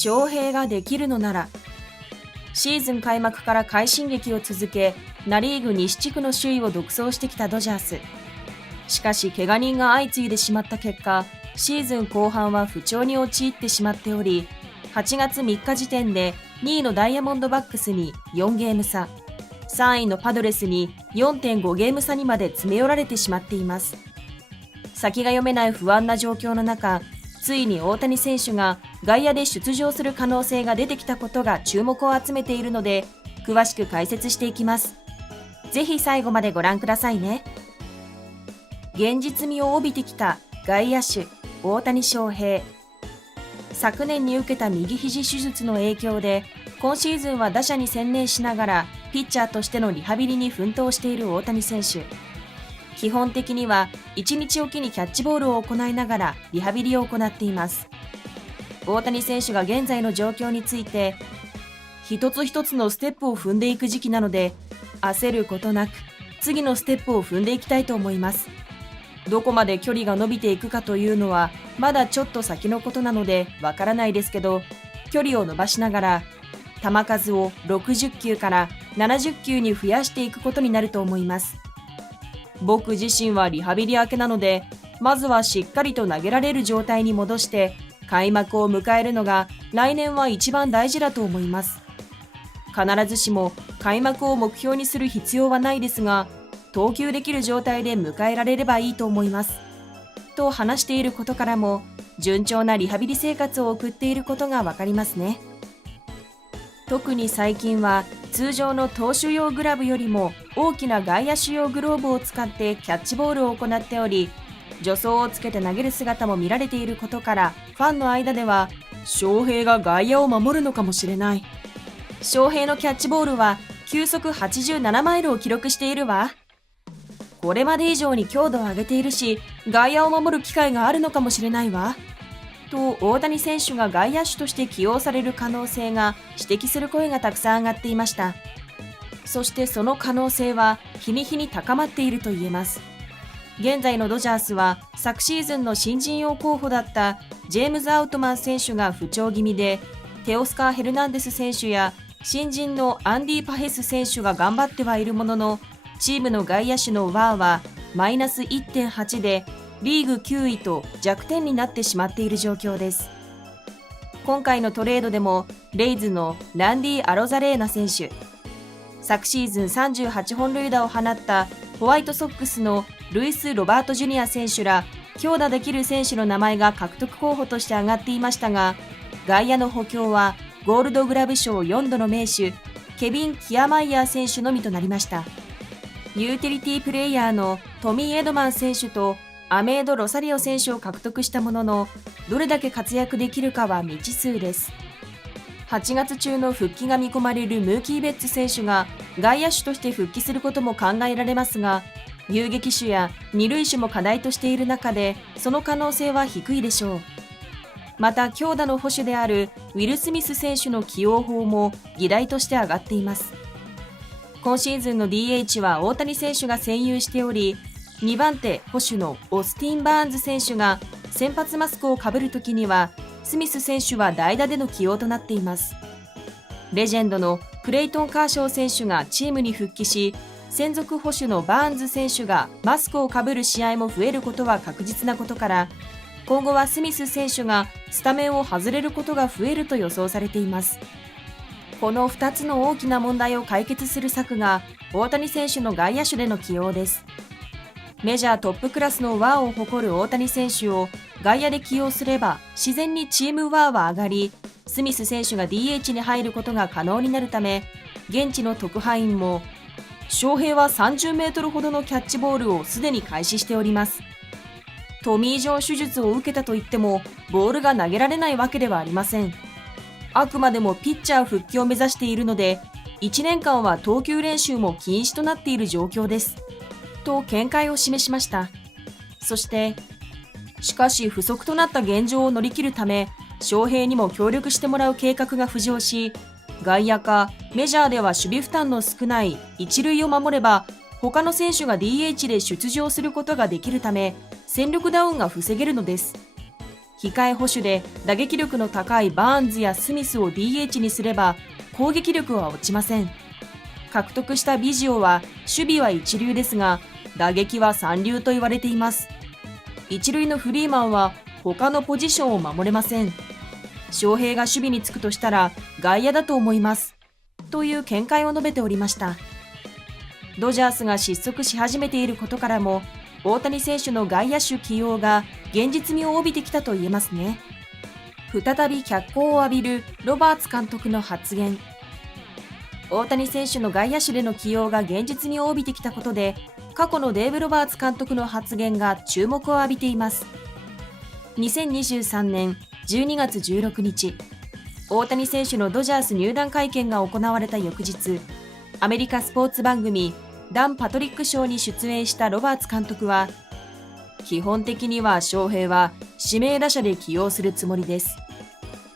翔平ができるのなら。シーズン開幕から快進撃を続け、ナ・リーグ西地区の首位を独走してきたドジャース。しかし怪我人が相次いでしまった結果、シーズン後半は不調に陥ってしまっており、8月3日時点で2位のダイヤモンドバックスに4ゲーム差、3位のパドレスに 4.5 ゲーム差にまで詰め寄られてしまっています。先が読めない不安な状況の中、ついに大谷選手が外野で出場する可能性が出てきたことが注目を集めているので、詳しく解説していきます。ぜひ最後までご覧くださいね。現実味を帯びてきた外野手、大谷翔平。昨年に受けた右肘手術の影響で、今シーズンは打者に専念しながらピッチャーとしてのリハビリに奮闘している大谷選手。基本的には1日おきにキャッチボールを行いながらリハビリを行っています。大谷選手が現在の状況について、一つ一つのステップを踏んでいく時期なので、焦ることなく次のステップを踏んでいきたいと思います。どこまで距離が伸びていくかというのはまだちょっと先のことなのでわからないですけど、距離を伸ばしながら球数を60球から70球に増やしていくことになると思います。僕自身はリハビリ明けなので、まずはしっかりと投げられる状態に戻して開幕を迎えるのが来年は一番大事だと思います。必ずしも開幕を目標にする必要はないですが、投球できる状態で迎えられればいいと思います。と話していることからも、順調なリハビリ生活を送っていることがわかりますね。特に最近は通常の投手用グラブよりも大きな外野手用グローブを使ってキャッチボールを行っており、助走をつけて投げる姿も見られていることから、ファンの間では翔平が外野を守るのかもしれない、翔平のキャッチボールは球速87マイルを記録しているわ、これまで以上に強度を上げているし外野を守る機会があるのかもしれないわと、大谷選手が外野手として起用される可能性が指摘する声がたくさん上がっていました。そしてその可能性は日に日に高まっていると言えます。現在のドジャースは昨シーズンの新人王候補だったジェームズ・アウトマン選手が不調気味で、テオスカー・ヘルナンデス選手や新人のアンディ・パヘス選手が頑張ってはいるものの、チームの外野手のワーはマイナス 1.8 でリーグ9位と弱点になってしまっている状況です。今回のトレードでもレイズのランディ・アロザレーナ選手、昨シーズン38本塁打を放ったホワイトソックスのルイス・ロバート・ジュニア選手ら強打できる選手の名前が獲得候補として挙がっていましたが、外野の補強はゴールドグラブ賞4度の名手ケビン・キアマイヤー選手のみとなりました。ユーティリティプレイヤーのトミー・エドマン選手とアメード・ロサリオ選手を獲得したものの、どれだけ活躍できるかは未知数です。8月中の復帰が見込まれるムーキー・ベッツ選手が外野手として復帰することも考えられますが、遊撃手や二塁手も課題としている中で、その可能性は低いでしょう。また強打の捕手であるウィル・スミス選手の起用法も議題として挙がっています。今シーズンの DH は大谷選手が占有しており、2番手捕手のオスティン・バーンズ選手が先発マスクをかぶるときには、スミス選手は代打での起用となっています。レジェンドのクレイトン・カーショー選手がチームに復帰し、専属捕手のバーンズ選手がマスクをかぶる試合も増えることは確実なことから、今後はスミス選手がスタメンを外れることが増えると予想されています。この2つの大きな問題を解決する策が大谷選手の外野手での起用です。メジャートップクラスのワーを誇る大谷選手を外野で起用すれば、自然にチームワーは上がり、スミス選手が DH に入ることが可能になるため、現地の特派員も翔平は30メートルほどのキャッチボールをすでに開始しております。トミー・ジョン手術を受けたといってもボールが投げられないわけではありません。あくまでもピッチャー復帰を目指しているので、1年間は投球練習も禁止となっている状況ですと見解を示しました。そして、しかし不足となった現状を乗り切るため、翔平にも協力してもらう計画が浮上し、外野かメジャーでは守備負担の少ない一塁を守れば、他の選手が DH で出場することができるため、戦力ダウンが防げるのです。控え捕手で打撃力の高いバーンズやスミスを DH にすれば攻撃力は落ちません。獲得したビジオは守備は一流ですが、打撃は三流と言われています。一塁のフリーマンは他のポジションを守れません。翔平が守備につくとしたら外野だと思います。という見解を述べておりました。ドジャースが失速し始めていることからも、大谷選手の外野手起用が現実味を帯びてきたと言えますね。再び脚光を浴びるロバーツ監督の発言。大谷選手の外野手での起用が現実味を帯びてきたことで、過去のデーブ・ロバーツ監督の発言が注目を浴びています。2023年12月16日、大谷選手のドジャース入団会見が行われた翌日、アメリカスポーツ番組ダン・パトリックショーに出演したロバーツ監督は、基本的には翔平は指名打者で起用するつもりです。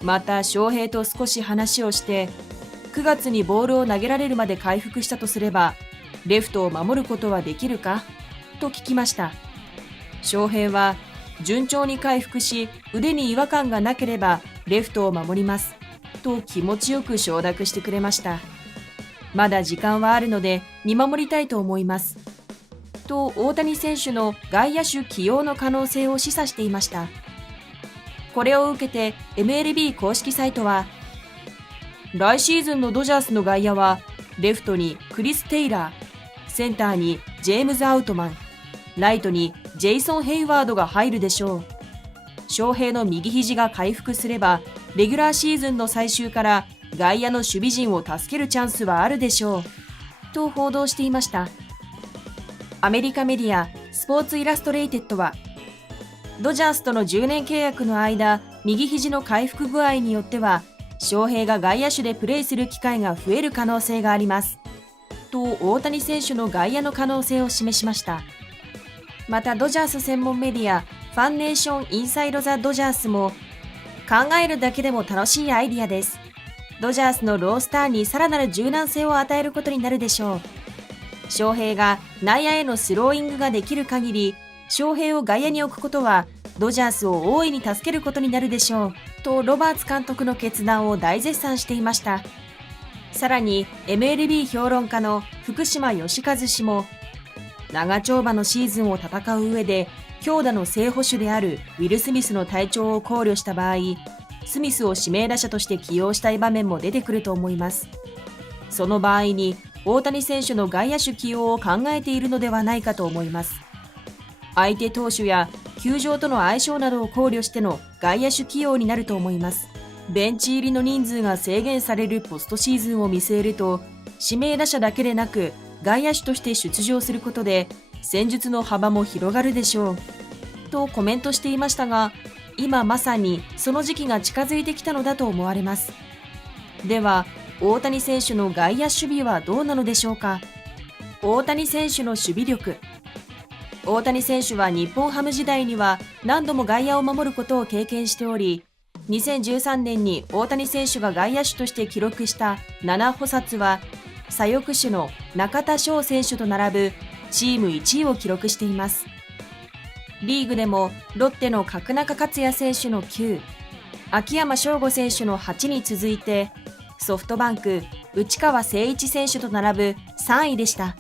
また翔平と少し話をして、9月にボールを投げられるまで回復したとすれば、レフトを守ることはできるかと聞きました。翔平は、順調に回復し、腕に違和感がなければレフトを守ります。と気持ちよく承諾してくれました。まだ時間はあるので見守りたいと思います。と大谷選手の外野手起用の可能性を示唆していました。これを受けて MLB 公式サイトは、来シーズンのドジャースの外野は、レフトにクリス・テイラー、センターにジェームズ・アウトマン、ライトにジェイソン・ヘイワードが入るでしょう。翔平の右肘が回復すれば、レギュラーシーズンの最終から外野の守備陣を助けるチャンスはあるでしょう。と報道していました。アメリカメディア、スポーツイラストレイテッドは、ドジャースとの10年契約の間、右肘の回復具合によっては、翔平が外野手でプレーする機会が増える可能性があります。と大谷選手の外野の可能性を示しました。またドジャース専門メディア、ファンネーションインサイドザドジャースも、考えるだけでも楽しいアイディアです。ドジャースのロースターにさらなる柔軟性を与えることになるでしょう。翔平が内野へのスローイングができる限り、翔平を外野に置くことは、ドジャースを大いに助けることになるでしょう。とロバーツ監督の決断を大絶賛していました。さらに MLB 評論家の福島義和氏も、長丁場のシーズンを戦う上で、強打の正捕手であるウィル・スミスの体調を考慮した場合、スミスを指名打者として起用したい場面も出てくると思います。その場合に大谷選手の外野手起用を考えているのではないかと思います。相手投手や球場との相性などを考慮しての外野手起用になると思います。ベンチ入りの人数が制限されるポストシーズンを見据えると、指名打者だけでなく外野手として出場することで戦術の幅も広がるでしょう。とコメントしていましたが、今まさにその時期が近づいてきたのだと思われます。では、大谷選手の外野守備はどうなのでしょうか。大谷選手の守備力。大谷選手は日本ハム時代には何度も外野を守ることを経験しており、2013年に大谷選手が外野手として記録した7捕殺は、左翼手の中田翔選手と並ぶチーム1位を記録しています。リーグでもロッテの角中勝也選手の9、秋山翔吾選手の8に続いて、ソフトバンク内川聖一選手と並ぶ3位でした。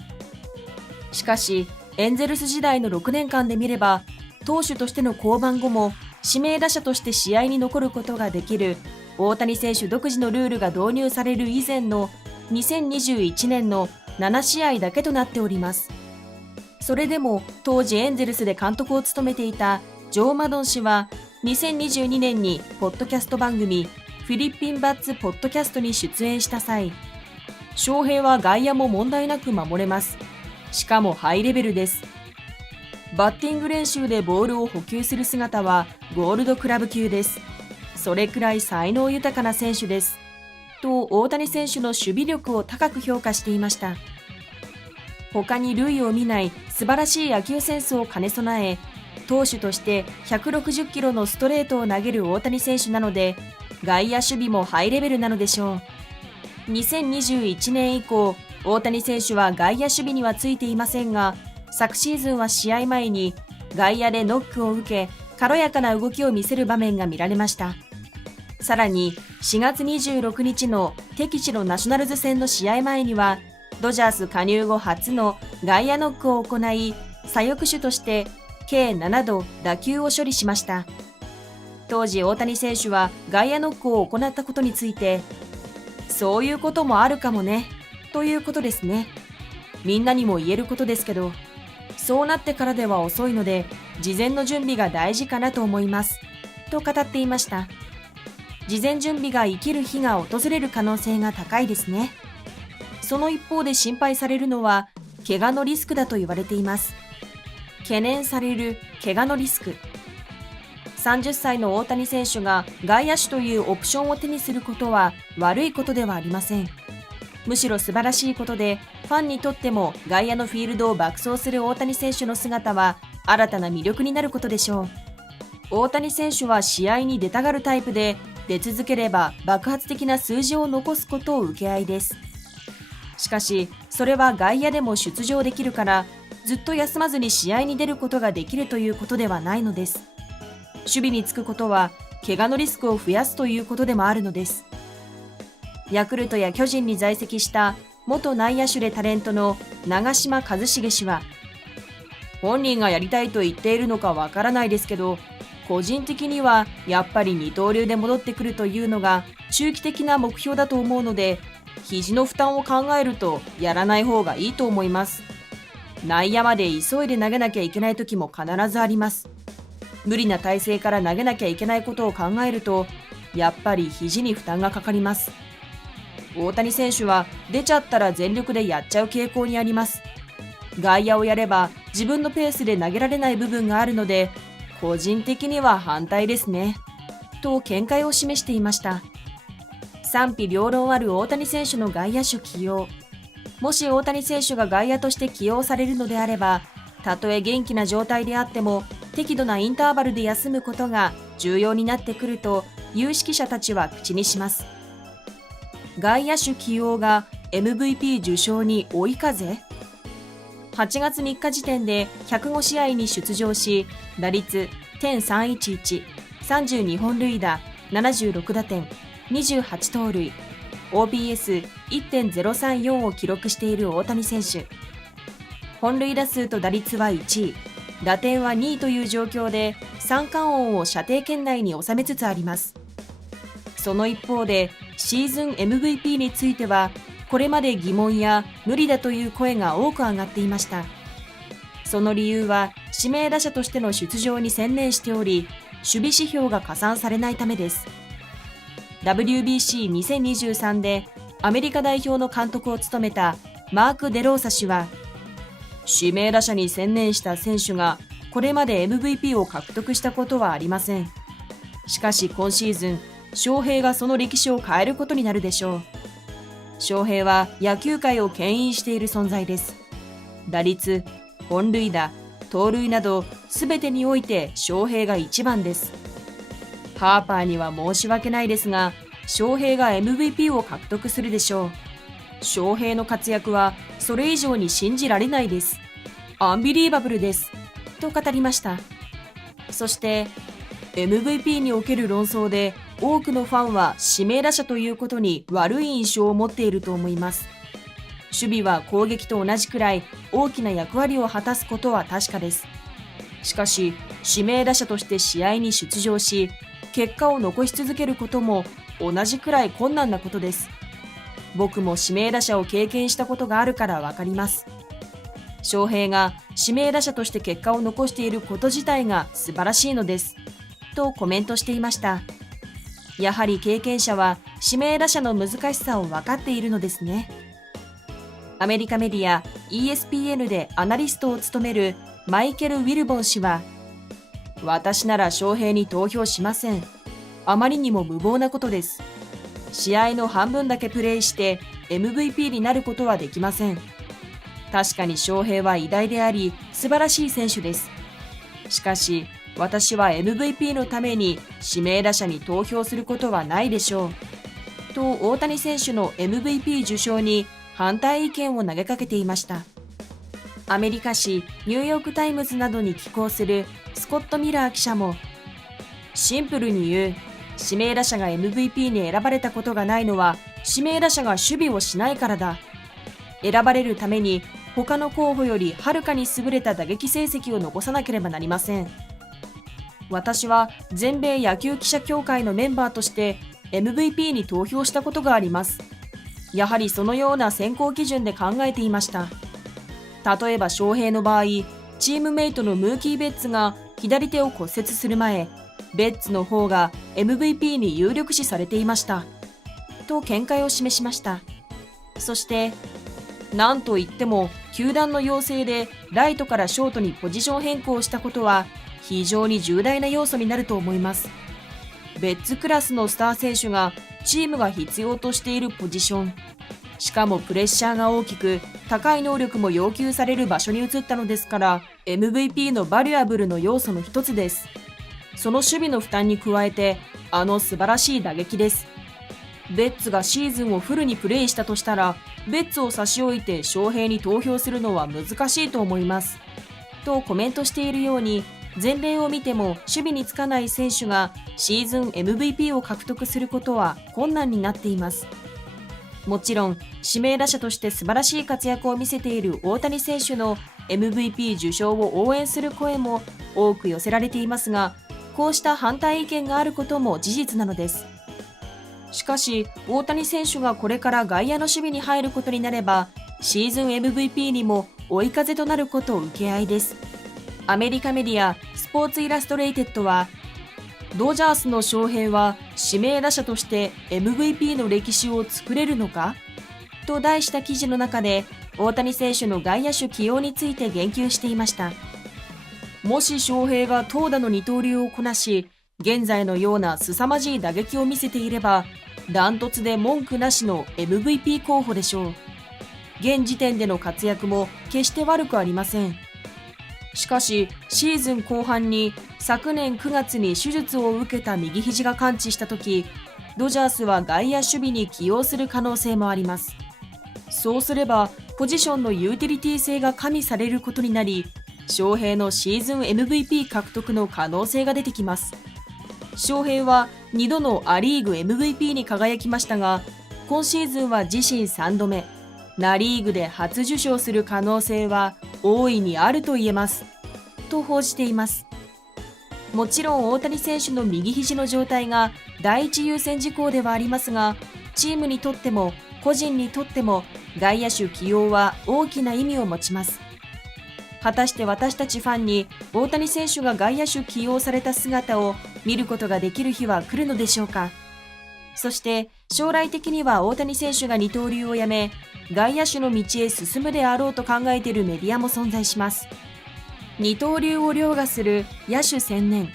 しかし、エンゼルス時代の6年間で見れば、投手としての降板後も指名打者として試合に残ることができる大谷選手独自のルールが導入される以前の2021年の7試合だけとなっております。それでも当時エンゼルスで監督を務めていたジョー・マドン氏は、2022年にポッドキャスト番組フィリピンバッツポッドキャストに出演した際、翔平は外野も問題なく守れます。しかもハイレベルです。バッティング練習でボールを補給する姿はゴールドクラブ級です。それくらい才能豊かな選手です。と大谷選手の守備力を高く評価していました。他に類を見ない素晴らしい野球センスを兼ね備え、投手として160キロのストレートを投げる大谷選手なので、外野守備もハイレベルなのでしょう。2021年以降、大谷選手は外野守備にはついていませんが、昨シーズンは試合前に外野でノックを受け、軽やかな動きを見せる場面が見られました。さらに4月26日の敵地のナショナルズ戦の試合前には、ドジャース加入後初の外野ノックを行い、左翼手として計7度打球を処理しました。当時大谷選手は外野ノックを行ったことについて、そういうこともあるかもね、ということですね。みんなにも言えることですけど、そうなってからでは遅いので、事前の準備が大事かなと思います、と語っていました。事前準備が生きる日が訪れる可能性が高いですね。その一方で心配されるのは、怪我のリスクだと言われています。懸念される怪我のリスク。30歳の大谷選手が外野手というオプションを手にすることは悪いことではありません。むしろ素晴らしいことで、ファンにとっても外野のフィールドを爆走する大谷選手の姿は新たな魅力になることでしょう。大谷選手は試合に出たがるタイプで、出続ければ爆発的な数字を残すことを受け合いです。しかし、それは外野でも出場できるから、ずっと休まずに試合に出ることができるということではないのです。守備につくことは、怪我のリスクを増やすということでもあるのです。ヤクルトや巨人に在籍した元内野手でタレントの長嶋一茂氏は、本人がやりたいと言っているのかわからないですけど、個人的にはやっぱり二刀流で戻ってくるというのが中期的な目標だと思うので、肘の負担を考えるとやらない方がいいと思います。内野まで急いで投げなきゃいけない時も必ずあります。無理な体勢から投げなきゃいけないことを考えると、やっぱり肘に負担がかかります。大谷選手は出ちゃったら全力でやっちゃう傾向にあります。外野をやれば自分のペースで投げられない部分があるので、個人的には反対ですね、と見解を示していました。賛否両論ある大谷選手の外野手起用。もし大谷選手が外野として起用されるのであれば、たとえ元気な状態であっても適度なインターバルで休むことが重要になってくると有識者たちは口にします。外野手起用が MVP 受賞に追い風？8月3日時点で105試合に出場し、打率 .311、32本塁打、76打点、28盗塁、OPS1.034 を記録している大谷選手。本塁打数と打率は1位、打点は2位という状況で、三冠王を射程圏内に収めつつあります。その一方で、シーズン MVP については、これまで疑問や無理だという声が多く上がっていました。その理由は指名打者としての出場に専念しており、守備指標が加算されないためです。WBC2023 でアメリカ代表の監督を務めたマーク・デローサ氏は、指名打者に専念した選手がこれまで MVP を獲得したことはありません。しかし今シーズン、翔平がその歴史を変えることになるでしょう。翔平は野球界を牽引している存在です。打率、本塁打、盗塁など全てにおいて翔平が一番です。ハーパーには申し訳ないですが、翔平が MVP を獲得するでしょう。翔平の活躍はそれ以上に信じられないです。アンビリーバブルです。と語りました。そして、MVP における論争で多くのファンは指名打者ということに悪い印象を持っていると思います。守備は攻撃と同じくらい大きな役割を果たすことは確かです。しかし、指名打者として試合に出場し、結果を残し続けることも同じくらい困難なことです。僕も指名打者を経験したことがあるからわかります。翔平が指名打者として結果を残していること自体が素晴らしいのです。とコメントしていました。やはり経験者は指名打者の難しさを分かっているのですね。アメリカメディア ESPN でアナリストを務めるマイケル・ウィルボン氏は、私なら翔平に投票しません。あまりにも無謀なことです。試合の半分だけプレーして MVP になることはできません。確かに翔平は偉大であり素晴らしい選手です。しかし私は MVP のために指名打者に投票することはないでしょう。と大谷選手の MVP 受賞に反対意見を投げかけていました。アメリカ紙ニューヨークタイムズなどに寄稿するスコット・ミラー記者も、シンプルに言う、指名打者が MVP に選ばれたことがないのは指名打者が守備をしないからだ。選ばれるために他の候補よりはるかに優れた打撃成績を残さなければなりません。私は全米野球記者協会のメンバーとして MVP に投票したことがあります。やはりそのような選考基準で考えていました。例えば翔平の場合、チームメイトのムーキー・ベッツが左手を骨折する前、ベッツの方が MVP に有力視されていました。と見解を示しました。そして、なんといっても球団の要請でライトからショートにポジション変更したことは非常に重大な要素になると思います。ベッツクラスのスター選手がチームが必要としているポジション、しかもプレッシャーが大きく高い能力も要求される場所に移ったのですから MVP のバリュアブルの要素の一つです。その守備の負担に加えて素晴らしい打撃です。ベッツがシーズンをフルにプレーしたとしたらベッツを差し置いて翔平に投票するのは難しいと思います。とコメントしているように全米を見ても守備につかない選手がシーズン MVP を獲得することは困難になっています。もちろん指名打者として素晴らしい活躍を見せている大谷選手の MVP 受賞を応援する声も多く寄せられていますが、こうした反対意見があることも事実なのです。しかし大谷選手がこれから外野の守備に入ることになればシーズン MVP にも追い風となること受け合いです。アメリカメディアスポーツイラストレイテッドは、ドジャースの翔平は指名打者として MVP の歴史を作れるのかと題した記事の中で大谷選手の外野手起用について言及していました。もし翔平が投打の二刀流をこなし現在のような凄まじい打撃を見せていればダントツで文句なしの MVP 候補でしょう。現時点での活躍も決して悪くありません。しかしシーズン後半に昨年9月に手術を受けた右肘が完治した時、ドジャースは外野守備に起用する可能性もあります。そうすればポジションのユーティリティ性が加味されることになり、翔平のシーズン MVP 獲得の可能性が出てきます。翔平は2度のア・リーグ MVP に輝きましたが、今シーズンは自身3度目、ナ・リーグで初受賞する可能性は大いにあると言えます。と報じています。もちろん大谷選手の右肘の状態が第一優先事項ではありますが、チームにとっても個人にとっても外野手起用は大きな意味を持ちます。果たして私たちファンに大谷選手が外野手起用された姿を見ることができる日は来るのでしょうか。そして将来的には大谷選手が二刀流をやめ外野手の道へ進むであろうと考えているメディアも存在します。二刀流を凌駕する野手専念、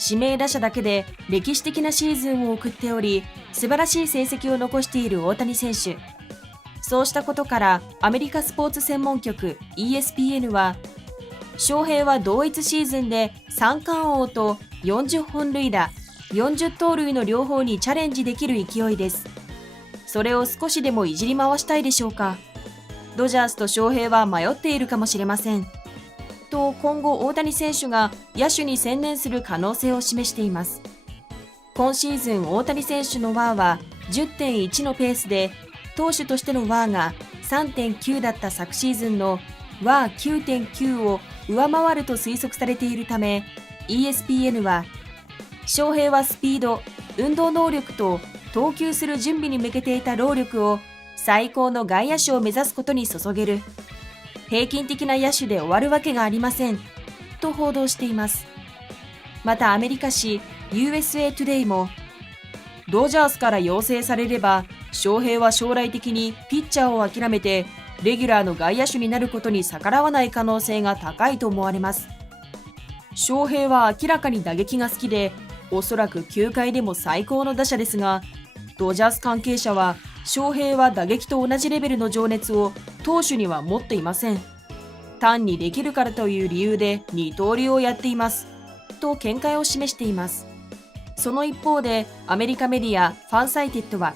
指名打者だけで歴史的なシーズンを送っており素晴らしい成績を残している大谷選手。そうしたことからアメリカスポーツ専門局 ESPN は、翔平は同一シーズンで三冠王と40本塁打40盗塁の両方にチャレンジできる勢いです。それを少しでもいじり回したいでしょうか。ドジャースと翔平は迷っているかもしれません。と今後大谷選手が野手に専念する可能性を示しています。今シーズン大谷選手のWARは 10.1 のペースで、投手としてのWARが 3.9 だった昨シーズンのWAR 9.9 を上回ると推測されているため、 ESPN は翔平はスピード、運動能力と投球する準備に向けていた労力を最高の外野手を目指すことに注げる。平均的な野手で終わるわけがありません。と報道しています。またアメリカ紙 USA Today も、ドジャースから要請されれば翔平は将来的にピッチャーを諦めてレギュラーの外野手になることに逆らわない可能性が高いと思われます。翔平は明らかに打撃が好きで、おそらく球界でも最高の打者ですが、ドジャース関係者は翔平は打撃と同じレベルの情熱を投手には持っていません。単にできるからという理由で二刀流をやっていますと見解を示しています。その一方でアメリカメディアファンサイテッドは、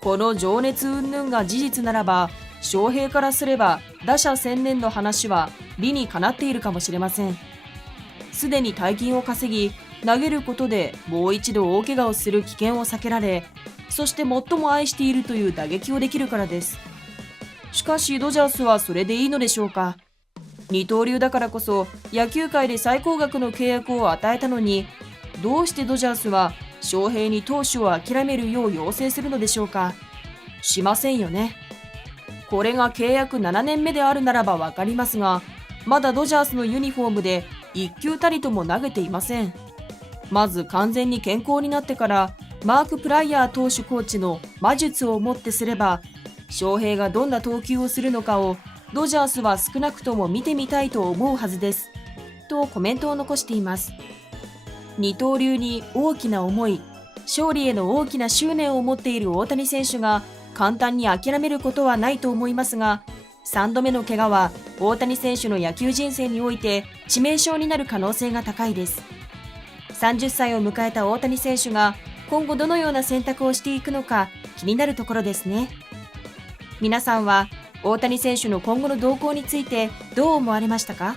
この情熱云々が事実ならば翔平からすれば打者専念の話は理にかなっているかもしれません。すでに大金を稼ぎ、投げることでもう一度大怪我をする危険を避けられ、そして最も愛しているという打撃をできるからです。しかしドジャースはそれでいいのでしょうか。二刀流だからこそ野球界で最高額の契約を与えたのに、どうしてドジャースは翔平に投手を諦めるよう要請するのでしょうか。しませんよね。これが契約7年目であるならばわかりますが、まだドジャースのユニフォームで1球たりとも投げていません。まず完全に健康になってからマーク・プライヤー投手コーチの魔術をもってすれば、翔平がどんな投球をするのかをドジャースは少なくとも見てみたいと思うはずです。とコメントを残しています。二刀流に大きな思い、勝利への大きな執念を持っている大谷選手が簡単に諦めることはないと思いますが、3度目の怪我は大谷選手の野球人生において致命傷になる可能性が高いです。30歳を迎えた大谷選手が今後どのような選択をしていくのか気になるところですね。皆さんは大谷選手の今後の動向についてどう思われましたか？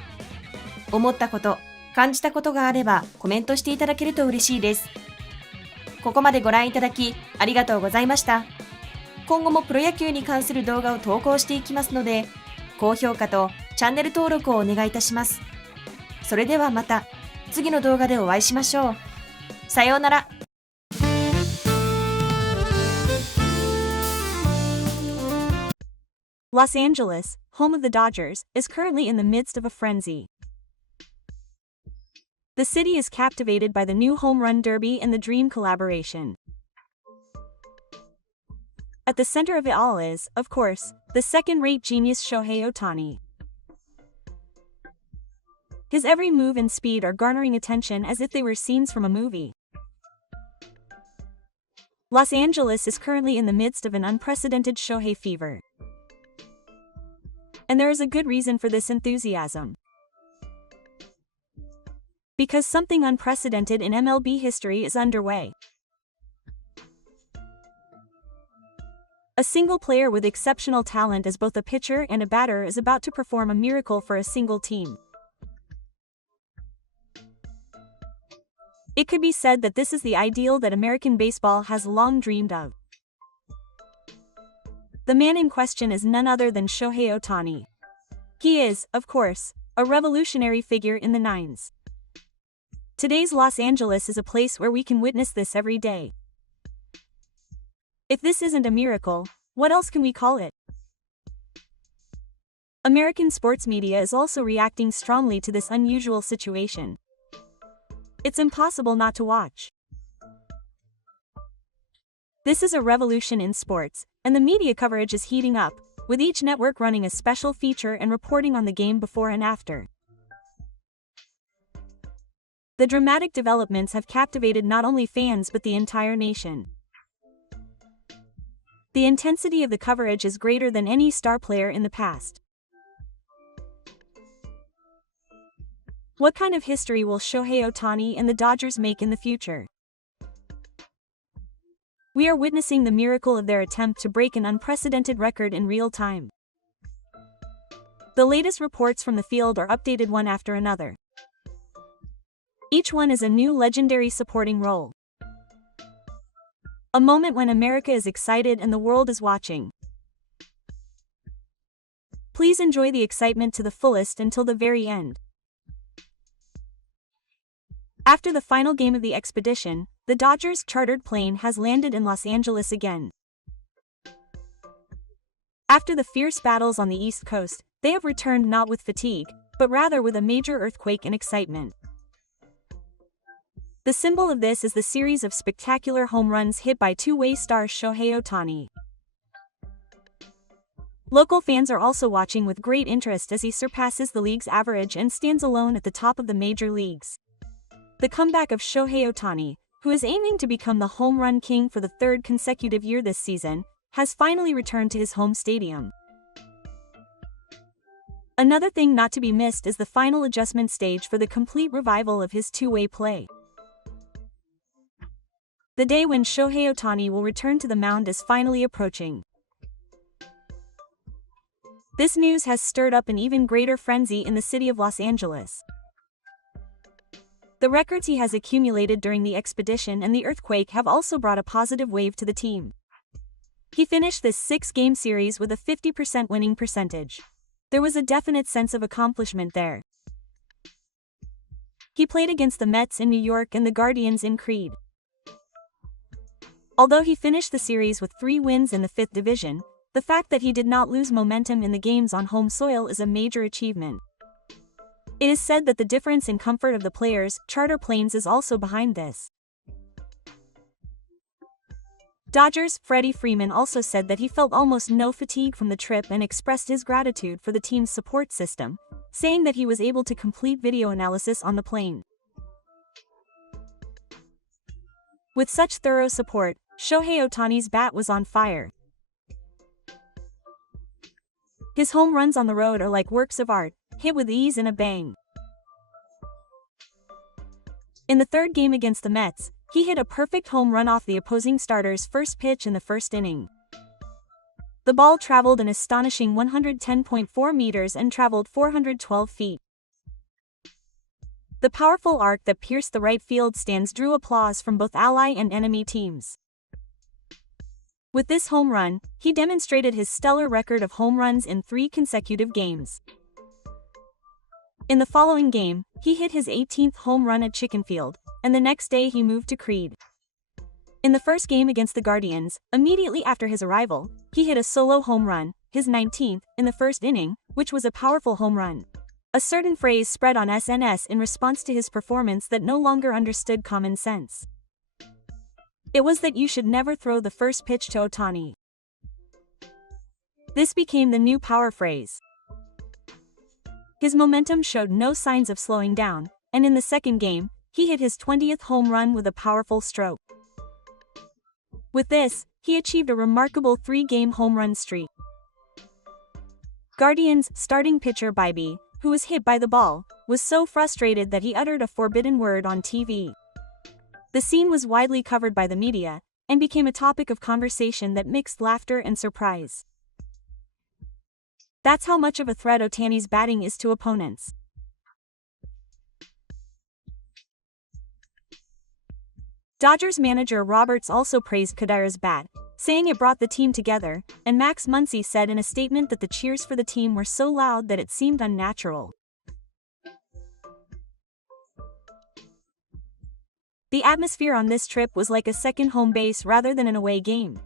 思ったこと、感じたことがあればコメントしていただけると嬉しいです。ここまでご覧いただきありがとうございました。今後もプロ野球に関する動画を投稿していきますので、高評価とチャンネル登録をお願いいたします。それではまた次の動画でお会いしましょう。さようなら。Los Angeles, home of the Dodgers, is currently in the midst of a frenzy. The city is captivated by the new home run derby and the dream collaboration. At the center of it all is, of course, the second-rate genius Shohei Ohtani. His every move and speed are garnering attention as if they were scenes from a movie. Los Angeles is currently in the midst of an unprecedented Shohei fever. And there is a good reason for this enthusiasm. Because something unprecedented in MLB history is underway. A single player with exceptional talent as both a pitcher and a batter is about to perform a miracle for a single team. It could be said that this is the ideal that American baseball has long dreamed of. The man in question is none other than Shohei Ohtani. He is, of course, a revolutionary figure in the nines. Today's Los Angeles is a place where we can witness this every day. If this isn't a miracle, what else can we call it? American sports media is also reacting strongly to this unusual situation. It's impossible not to watch. This is a revolution in sports, and the media coverage is heating up, with each network running a special feature and reporting on the game before and after. The dramatic developments have captivated not only fans but the entire nation. The intensity of the coverage is greater than any star player in the past. What kind of history will Shohei Ohtani and the Dodgers make in the future? We are witnessing the miracle of their attempt to break an unprecedented record in real time. The latest reports from the field are updated one after another. Each one is a new legendary supporting role. A moment when America is excited and the world is watching. Please enjoy the excitement to the fullest until the very end. After the final game of the expedition, the Dodgers' chartered plane has landed in Los Angeles again. After the fierce battles on the East Coast, they have returned not with fatigue, but rather with a major earthquake and excitement. The symbol of this is the series of spectacular home runs hit by two-way star Shohei Ohtani. Local fans are also watching with great interest as he surpasses the league's average and stands alone at the top of the major leagues. The comeback of Shohei Ohtani, who is aiming to become the home run king for the third consecutive year this season, has finally returned to his home stadium. Another thing not to be missed is the final adjustment stage for the complete revival of his two-way play. The day when Shohei Ohtani will return to the mound is finally approaching. This news has stirred up an even greater frenzy in the city of Los Angeles. The records he has accumulated during the expedition and the earthquake have also brought a positive wave to the team. He finished this 6-game series with a 50% winning percentage. There was a definite sense of accomplishment there. He played against the Mets in New York and the Guardians in Creed. Although he finished the series with 3 wins in the 5th division, the fact that he did not lose momentum in the games on home soil is a major achievement. It is said that the difference in comfort of the players' charter planes is also behind this. Dodgers' Freddie Freeman also said that he felt almost no fatigue from the trip and expressed his gratitude for the team's support system, saying that he was able to complete video analysis on the plane. With such thorough support, Shohei Ohtani's bat was on fire. His home runs on the road are like works of art, hit with ease and a bang. In the 3rd game against the Mets, he hit a perfect home run off the opposing starter's first pitch in the 1st inning. The ball traveled an astonishing 110.4 meters and traveled 412 feet. The powerful arc that pierced the right field stands drew applause from both ally and enemy teams. With this home run, he demonstrated his stellar record of home runs in 3 consecutive games. In the following game, he hit his 18th home run at Chicken Field, and the next day he moved to Creed. In the first game against the Guardians, immediately after his arrival, he hit a solo home run, his 19th, in the 1st inning, which was a powerful home run. A certain phrase spread on SNS in response to his performance that no longer understood common sense. It was that you should never throw the first pitch to Ohtani. This became the new power phrase. His momentum showed no signs of slowing down, and in the 2nd game, he hit his 20th home run with a powerful stroke. With this, he achieved a remarkable 3-game home run streak. Guardians' starting pitcher Bibee, who was hit by the ball, was so frustrated that he uttered a forbidden word on TV. The scene was widely covered by the media, and became a topic of conversation that mixed laughter and surprise. That's how much of a threat Ohtani's batting is to opponents. Dodgers manager Roberts also praised Kadira's bat, saying it brought the team together, and Max Muncy said in a statement that the cheers for the team were so loud that it seemed unnatural. The atmosphere on this trip was like a second home base rather than an away game.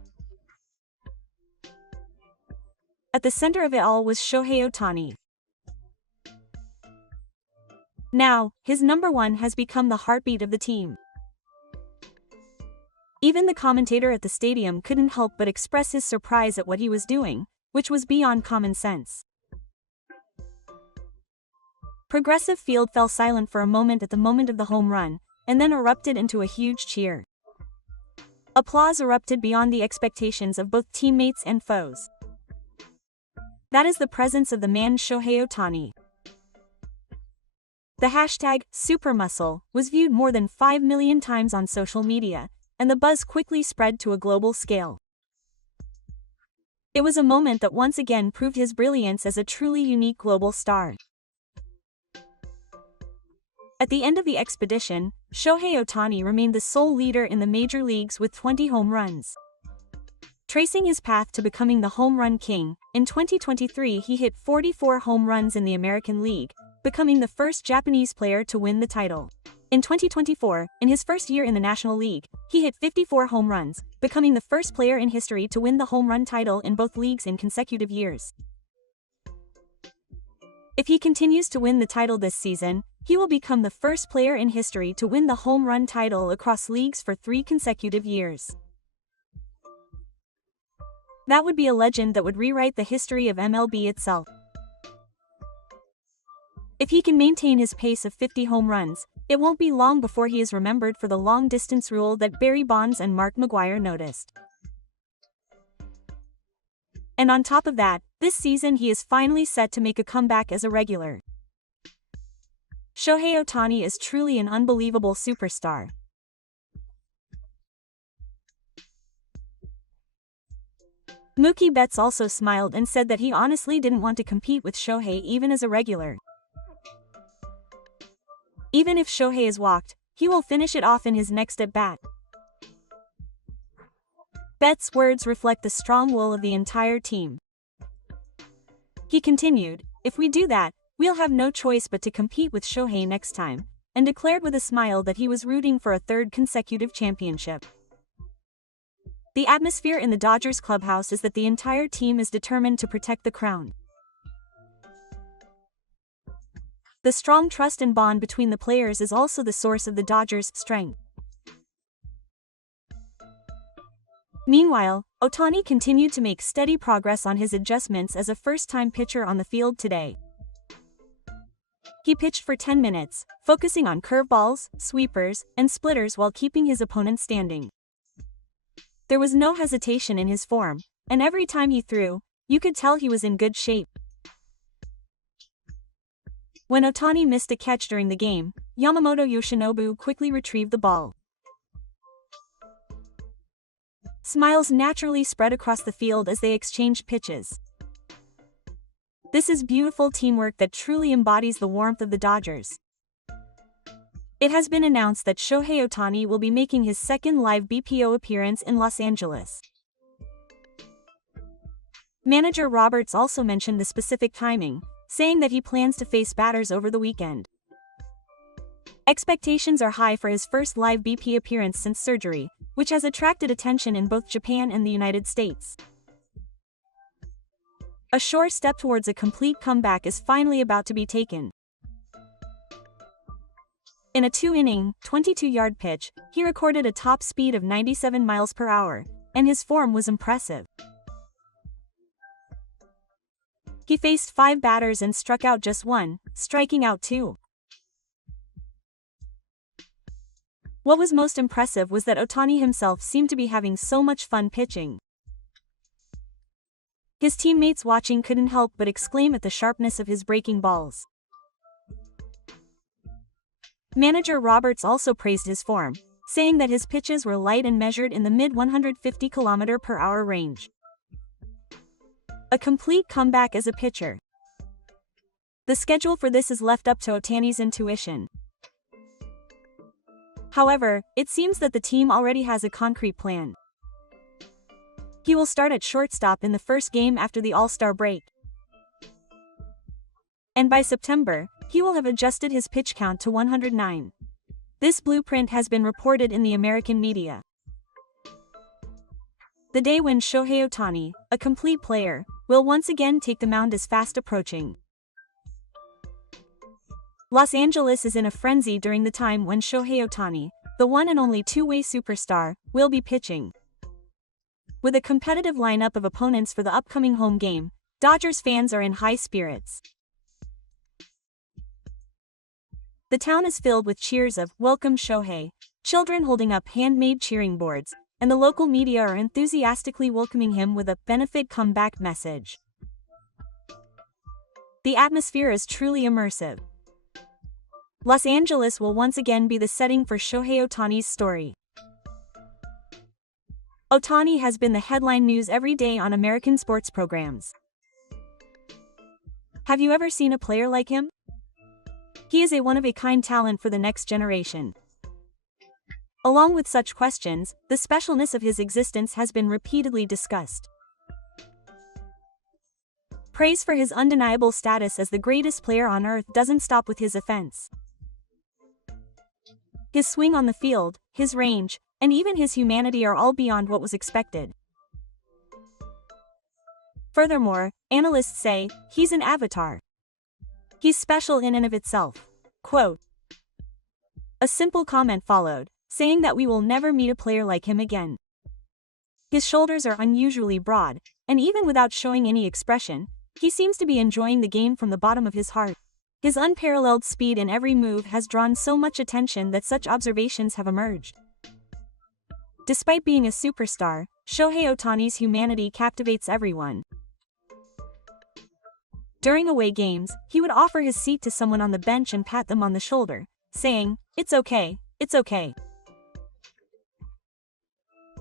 At the center of it all was Shohei Ohtani. Now, his number 1 has become the heartbeat of the team. Even the commentator at the stadium couldn't help but express his surprise at what he was doing, which was beyond common sense. Progressive Field fell silent for a moment at the moment of the home run, and then erupted into a huge cheer. Applause erupted beyond the expectations of both teammates and foes. That is the presence of the man Shohei Ohtani. The hashtag #SuperMuscle was viewed more than 5 million times on social media, and the buzz quickly spread to a global scale. It was a moment that once again proved his brilliance as a truly unique global star. At the end of the expedition, Shohei Ohtani remained the sole leader in the major leagues with 20 home runs. Tracing his path to becoming the home run king, in 2023 he hit 44 home runs in the American League, becoming the first Japanese player to win the title. In 2024, in his first year in the National League, he hit 54 home runs, becoming the first player in history to win the home run title in both leagues in consecutive years. If he continues to win the title this season, he will become the first player in history to win the home run title across leagues for 3 consecutive years. That would be a legend that would rewrite the history of MLB itself. If he can maintain his pace of 50 home runs, it won't be long before he is remembered for the long-distance rule that Barry Bonds and Mark McGwire noticed. And on top of that, this season he is finally set to make a comeback as a regular. Shohei Ohtani is truly an unbelievable superstar. Mookie Betts also smiled and said that he honestly didn't want to compete with Shohei even as a regular. Even if Shohei is walked, he will finish it off in his next at-bat. Betts' words reflect the strong will of the entire team. He continued, "If we do that, we'll have no choice but to compete with Shohei next time," and declared with a smile that he was rooting for a third consecutive championship. The atmosphere in the Dodgers clubhouse is that the entire team is determined to protect the crown. The strong trust and bond between the players is also the source of the Dodgers' strength. Meanwhile, Ohtani continued to make steady progress on his adjustments as a first-time pitcher on the field today. He pitched for 10 minutes, focusing on curveballs, sweepers, and splitters while keeping his opponent standing. There was no hesitation in his form, and every time he threw, you could tell he was in good shape. When Ohtani missed a catch during the game, Yamamoto Yoshinobu quickly retrieved the ball. Smiles naturally spread across the field as they exchanged pitches. This is beautiful teamwork that truly embodies the warmth of the Dodgers. It has been announced that Shohei Ohtani will be making his second live BPO appearance in Los Angeles. Manager Roberts also mentioned the specific timing, saying that he plans to face batters over the weekend. Expectations are high for his first live BP appearance since surgery, which has attracted attention in both Japan and the United States. A sure step towards a complete comeback is finally about to be taken. In a 2-inning, 22-yard pitch, he recorded a top speed of 97 miles per hour, and his form was impressive. He faced 5 batters and struck out just 1, striking out 2. What was most impressive was that Ohtani himself seemed to be having so much fun pitching. His teammates watching couldn't help but exclaim at the sharpness of his breaking balls. Manager Roberts also praised his form, saying that his pitches were light and measured in the mid-150 km/h range. A complete comeback as a pitcher. The schedule for this is left up to Ohtani's intuition. However, it seems that the team already has a concrete plan. He will start at shortstop in the first game after the All-Star break. And by September, he will have adjusted his pitch count to 109. This blueprint has been reported in the American media. The day when Shohei Ohtani, a complete player, will once again take the mound is fast approaching. Los Angeles is in a frenzy during the time when Shohei Ohtani, the one and only two-way superstar, will be pitching. With a competitive lineup of opponents for the upcoming home game, Dodgers fans are in high spirits. The town is filled with cheers of "Welcome Shohei," children holding up handmade cheering boards, and the local media are enthusiastically welcoming him with a benefit comeback message. The atmosphere is truly immersive. Los Angeles will once again be the setting for Shohei Ohtani's story. Ohtani has been the headline news every day on American sports programs. Have you ever seen a player like him? He is a one-of-a-kind talent for the next generation. Along with such questions, the specialness of his existence has been repeatedly discussed. Praise for his undeniable status as the greatest player on earth doesn't stop with his offense. His swing on the field, his range, and even his humanity are all beyond what was expected. Furthermore, analysts say, he's an avatar. He's special in and of itself. Quote. A simple comment followed, saying that we will never meet a player like him again. His shoulders are unusually broad, and even without showing any expression, he seems to be enjoying the game from the bottom of his heart. His unparalleled speed in every move has drawn so much attention that such observations have emerged. Despite being a superstar, Shohei Ohtani's humanity captivates everyone. During away games, he would offer his seat to someone on the bench and pat them on the shoulder, saying, "It's okay, it's okay."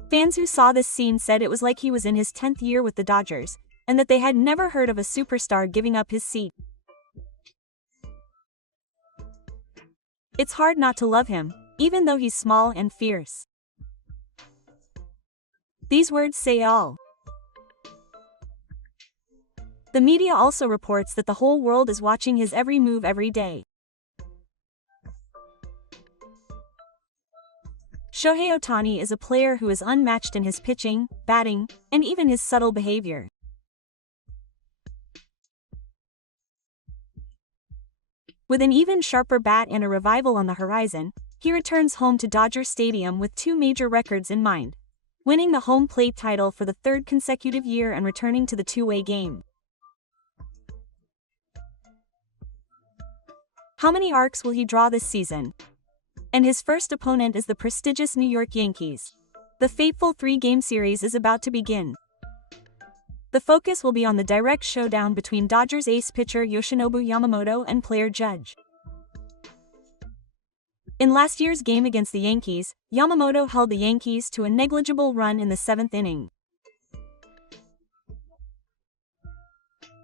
Fans who saw this scene said it was like he was in his 10th year with the Dodgers, and that they had never heard of a superstar giving up his seat. It's hard not to love him, even though he's small and fierce. These words say it all. The media also reports that the whole world is watching his every move every day. Shohei Ohtani is a player who is unmatched in his pitching, batting, and even his subtle behavior. With an even sharper bat and a revival on the horizon, he returns home to Dodger Stadium with two major records in mind: winning the home plate title for the third consecutive year and returning to the two-way game. How many arcs will he draw this season? And his first opponent is the prestigious New York Yankees. The fateful three-game series is about to begin. The focus will be on the direct showdown between Dodgers ace pitcher Yoshinobu Yamamoto and player Judge. In last year's game against the Yankees, Yamamoto held the Yankees to a negligible run in the seventh inning.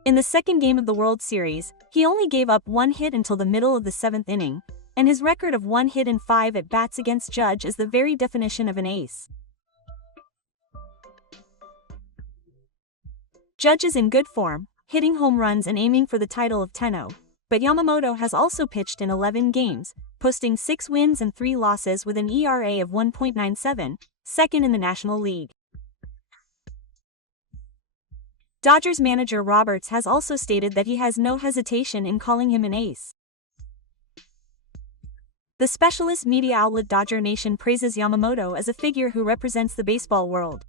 In the second game of the World Series, he only gave up one hit until the middle of the seventh inning, and his record of 1 hit and 5 at-bats against Judge is the very definition of an ace. Judge is in good form, hitting home runs and aiming for the title of 10-0, but Yamamoto has also pitched in 11 games, posting 6 wins and 3 losses with an ERA of 1.97, second in the National League. Dodgers manager Roberts has also stated that he has no hesitation in calling him an ace. The specialist media outlet Dodger Nation praises Yamamoto as a figure who represents the baseball world.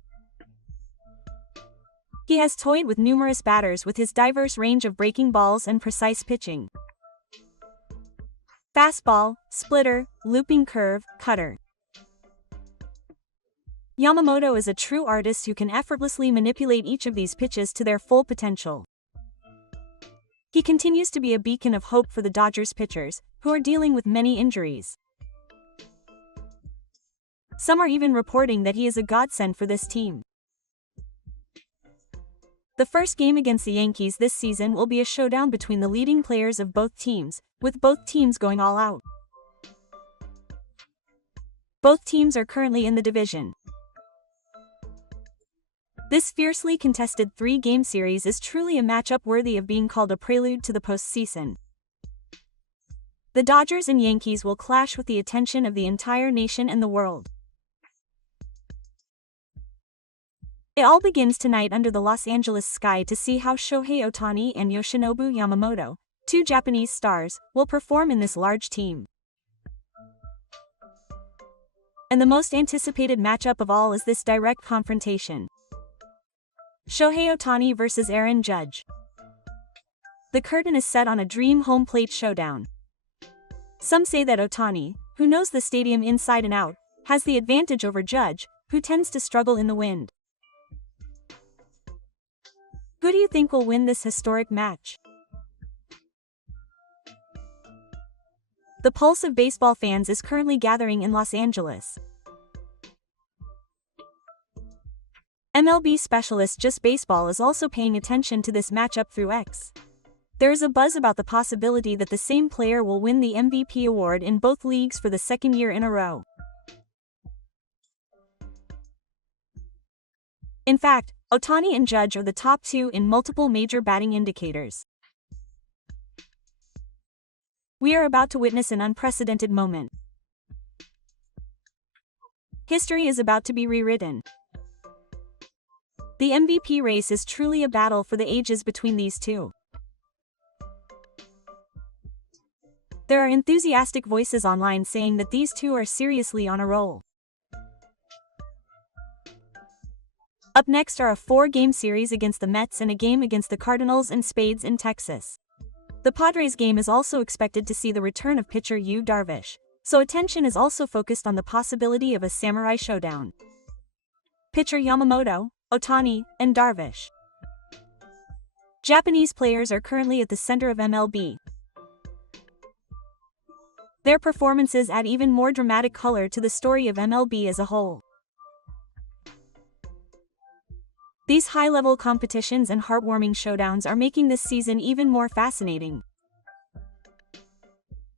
He has toyed with numerous batters with his diverse range of breaking balls and precise pitching. Fastball, splitter, looping curve, cutter. Yamamoto is a true artist who can effortlessly manipulate each of these pitches to their full potential. He continues to be a beacon of hope for the Dodgers pitchers, who are dealing with many injuries. Some are even reporting that he is a godsend for this team. The first game against the Yankees this season will be a showdown between the leading players of both teams, with both teams going all out. Both teams are currently in the division. This fiercely contested 3-game series is truly a matchup worthy of being called a prelude to the postseason. The Dodgers and Yankees will clash with the attention of the entire nation and the world. It all begins tonight under the Los Angeles sky to see how Shohei Ohtani and Yoshinobu Yamamoto, two Japanese stars, will perform in this large team. And the most anticipated matchup of all is this direct confrontation: Shohei Ohtani versus Aaron Judge. The curtain is set on a dream home plate showdown. Some say that Ohtani, who knows the stadium inside and out, has the advantage over Judge, who tends to struggle in the wind. Who do you think will win this historic match? The pulse of baseball fans is currently gathering in Los Angeles. MLB specialist Just Baseball is also paying attention to this matchup through X. There is a buzz about the possibility that the same player will win the MVP award in both leagues for the second year in a row. In fact, Ohtani and Judge are the top two in multiple major batting indicators. We are about to witness an unprecedented moment. History is about to be rewritten. The MVP race is truly a battle for the ages between these two. There are enthusiastic voices online saying that these two are seriously on a roll. Up next are a 4-game series against the Mets and a game against the Cardinals and Spades in Texas. The Padres game is also expected to see the return of pitcher Yu Darvish, so attention is also focused on the possibility of a samurai showdown. Pitcher Yamamoto, Ohtani, and Darvish. Japanese players are currently at the center of MLB. Their performances add even more dramatic color to the story of MLB as a whole. These high-level competitions and heartwarming showdowns are making this season even more fascinating.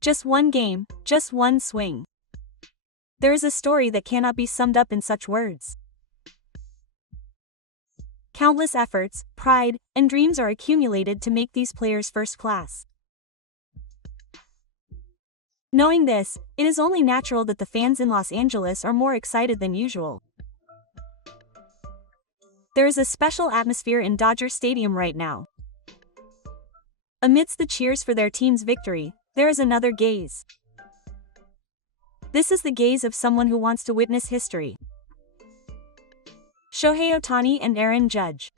Just one game, just one swing. There is a story that cannot be summed up in such words. Countless efforts, pride, and dreams are accumulated to make these players first class. Knowing this, it is only natural that the fans in Los Angeles are more excited than usual. There is a special atmosphere in Dodger Stadium right now. Amidst the cheers for their team's victory, there is another gaze. This is the gaze of someone who wants to witness history. Shohei Ohtani and Aaron Judge.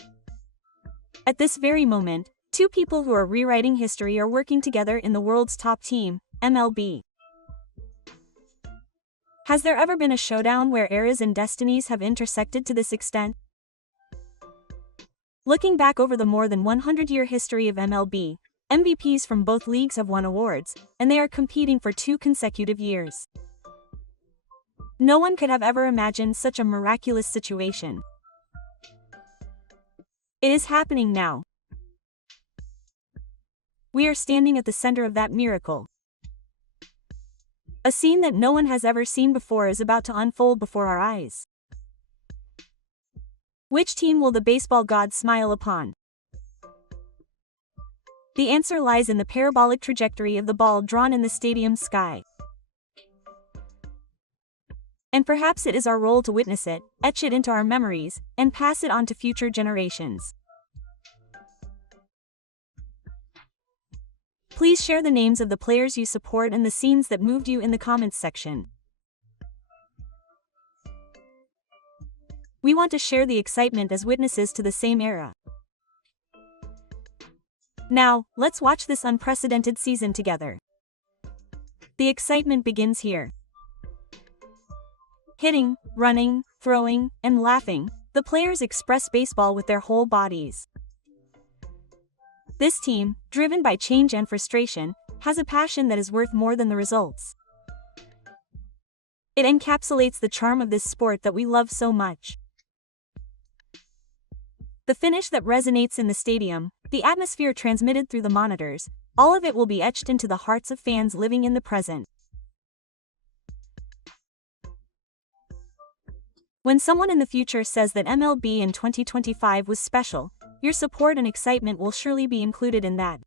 At this very moment, two people who are rewriting history are working together in the world's top team, MLB. Has there ever been a showdown where eras and destinies have intersected to this extent? Looking back over the more than 100-year history of MLB, MVPs from both leagues have won awards, and they are competing for 2 consecutive years. No one could have ever imagined such a miraculous situation. It is happening now. We are standing at the center of that miracle. A scene that no one has ever seen before is about to unfold before our eyes. Which team will the baseball gods smile upon? The answer lies in the parabolic trajectory of the ball drawn in the stadium's sky. And perhaps it is our role to witness it, etch it into our memories, and pass it on to future generations. Please share the names of the players you support and the scenes that moved you in the comments section. We want to share the excitement as witnesses to the same era. Now, let's watch this unprecedented season together. The excitement begins here. Hitting, running, throwing, and laughing, the players express baseball with their whole bodies. This team, driven by change and frustration, has a passion that is worth more than the results. It encapsulates the charm of this sport that we love so much. The finish that resonates in the stadium, the atmosphere transmitted through the monitors, all of it will be etched into the hearts of fans living in the present. When someone in the future says that MLB in 2025 was special, your support and excitement will surely be included in that.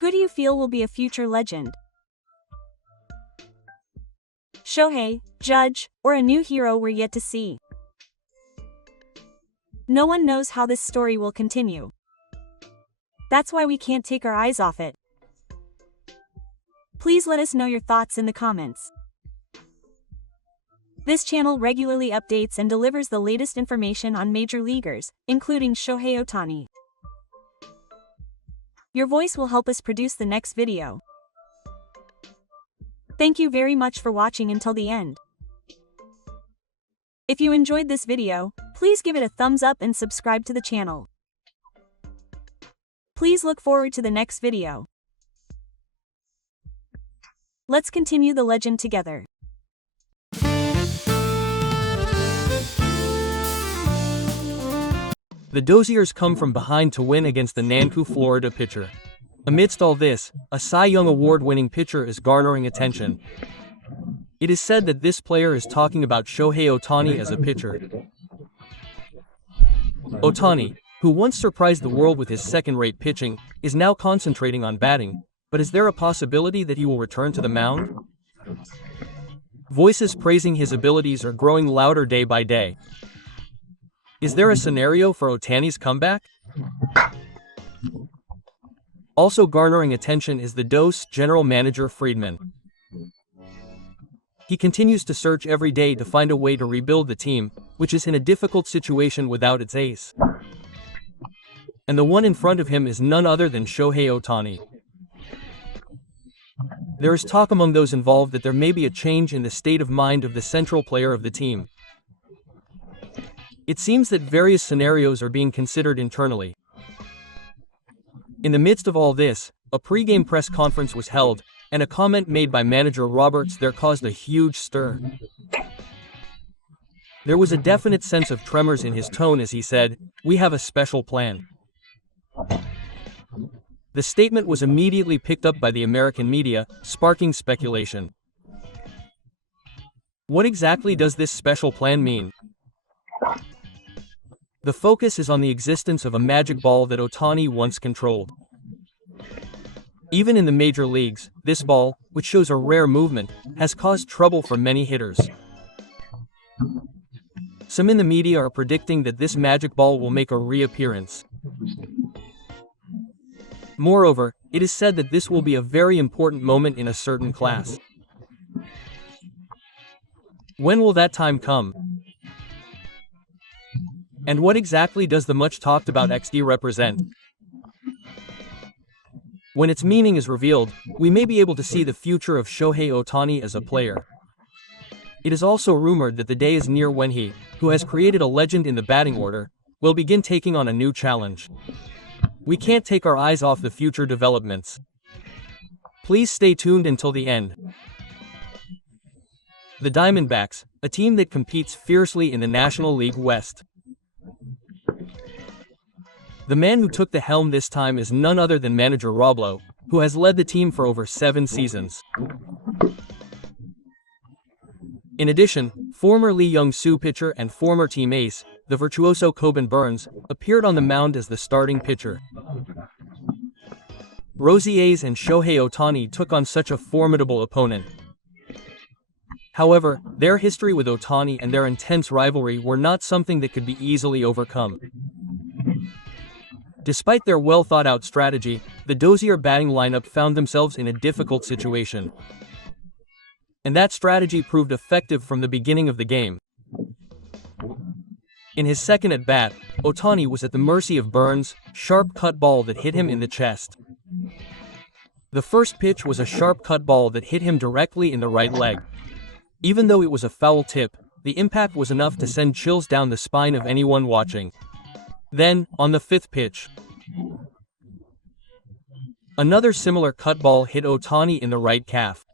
Who do you feel will be a future legend? Shohei, Judge, or a new hero we're yet to see? No one knows how this story will continue. That's why we can't take our eyes off it. Please let us know your thoughts in the comments. This channel regularly updates and delivers the latest information on major leaguers, including Shohei Ohtani. Your voice will help us produce the next video. Thank you very much for watching until the end. If you enjoyed this video, please give it a thumbs up and subscribe to the channel. Please look forward to the next video. Let's continue the legend together. The Doziers come from behind to win against the Nanku, Florida pitcher. Amidst all this, a Cy Young Award-winning pitcher is garnering attention. It is said that this player is talking about Shohei Ohtani as a pitcher. Ohtani, who once surprised the world with his second-rate pitching, is now concentrating on batting, but is there a possibility that he will return to the mound? Voices praising his abilities are growing louder day by day. Is there a scenario for Ohtani's comeback? Also garnering attention is the Dose general manager Friedman. He continues to search every day to find a way to rebuild the team, which is in a difficult situation without its ace. And the one in front of him is none other than Shohei Ohtani. There is talk among those involved that there may be a change in the state of mind of the central player of the team. It seems that various scenarios are being considered internally. In the midst of all this, a pre-game press conference was held, and a comment made by manager Roberts there caused a huge stir. There was a definite sense of tremors in his tone as he said, "We have a special plan." The statement was immediately picked up by the American media, sparking speculation. What exactly does this special plan mean? The focus is on the existence of a magic ball that Ohtani once controlled. Even in the major leagues, this ball, which shows a rare movement, has caused trouble for many hitters. Some in the media are predicting that this magic ball will make a reappearance. Moreover, it is said that this will be a very important moment in a certain class. When will that time come? And what exactly does the much talked about XD represent? When its meaning is revealed, we may be able to see the future of Shohei Ohtani as a player. It is also rumored that the day is near when he, who has created a legend in the batting order, will begin taking on a new challenge. We can't take our eyes off the future developments. Please stay tuned until the end. The Diamondbacks, a team that competes fiercely in the National League West. The man who took the helm this time is none other than manager Roblo, who has led the team for over 7 seasons. In addition, former Lee Young-soo pitcher and former team ace, the virtuoso Coben Burns, appeared on the mound as the starting pitcher. Rosie's and Shohei Ohtani took on such a formidable opponent. However, their history with Ohtani and their intense rivalry were not something that could be easily overcome. Despite their well-thought-out strategy, the Dozier batting lineup found themselves in a difficult situation. And that strategy proved effective from the beginning of the game. In his second at-bat, Ohtani was at the mercy of Burns' sharp cut ball that hit him in the chest. The first pitch was a sharp cut ball that hit him directly in the right leg. Even though it was a foul tip, the impact was enough to send chills down the spine of anyone watching. Then, on the fifth pitch, another similar cut ball hit Ohtani in the right calf.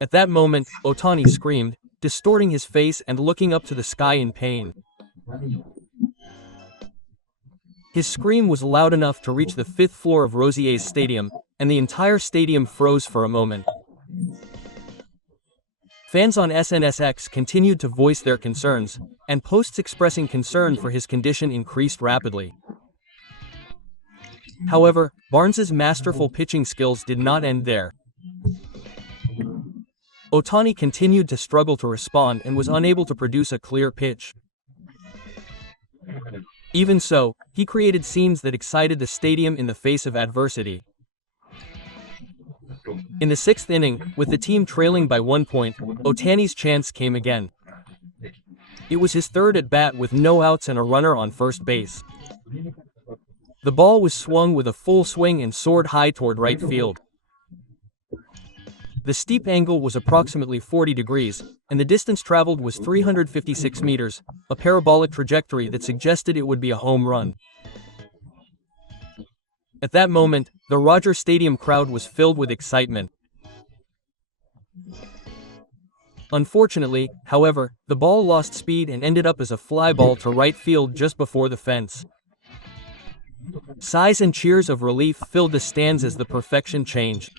At that moment, Ohtani screamed, distorting his face and looking up to the sky in pain. His scream was loud enough to reach the 5th floor of Rosie's stadium, and the entire stadium froze for a moment. Fans on SNSX continued to voice their concerns, and posts expressing concern for his condition increased rapidly. However, Barnes's masterful pitching skills did not end there. Ohtani continued to struggle to respond and was unable to produce a clear pitch. Even so, he created scenes that excited the stadium in the face of adversity. In the 6th inning, with the team trailing by 1 point, Ohtani's chance came again. It was his third at-bat with no outs and a runner on first base. The ball was swung with a full swing and soared high toward right field. The steep angle was approximately 40 degrees, and the distance traveled was 356 meters, a parabolic trajectory that suggested it would be a home run. At that moment, the Rogers Stadium crowd was filled with excitement. Unfortunately, however, the ball lost speed and ended up as a fly ball to right field just before the fence. Sighs and cheers of relief filled the stands as the perfection changed.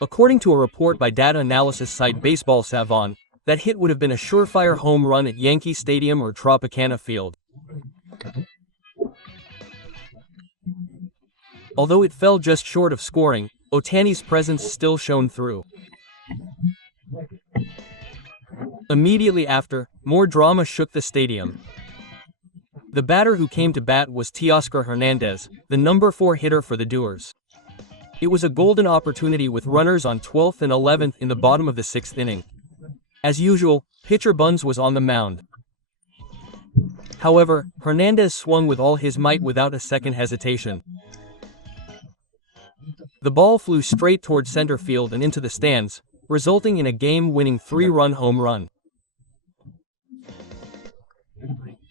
According to a report by data analysis site Baseball Savant, that hit would have been a surefire home run at Yankee Stadium or Tropicana Field. Although it fell just short of scoring, Ohtani's presence still shone through. Immediately after, more drama shook the stadium. The batter who came to bat was Teoscar Hernandez, the number 4 hitter for the Doers. It was a golden opportunity with runners on 12th and 11th in the bottom of the 6th inning. As usual, pitcher Buns was on the mound. However, Hernandez swung with all his might without a second hesitation. The ball flew straight toward center field and into the stands, resulting in a game-winning 3-run home run.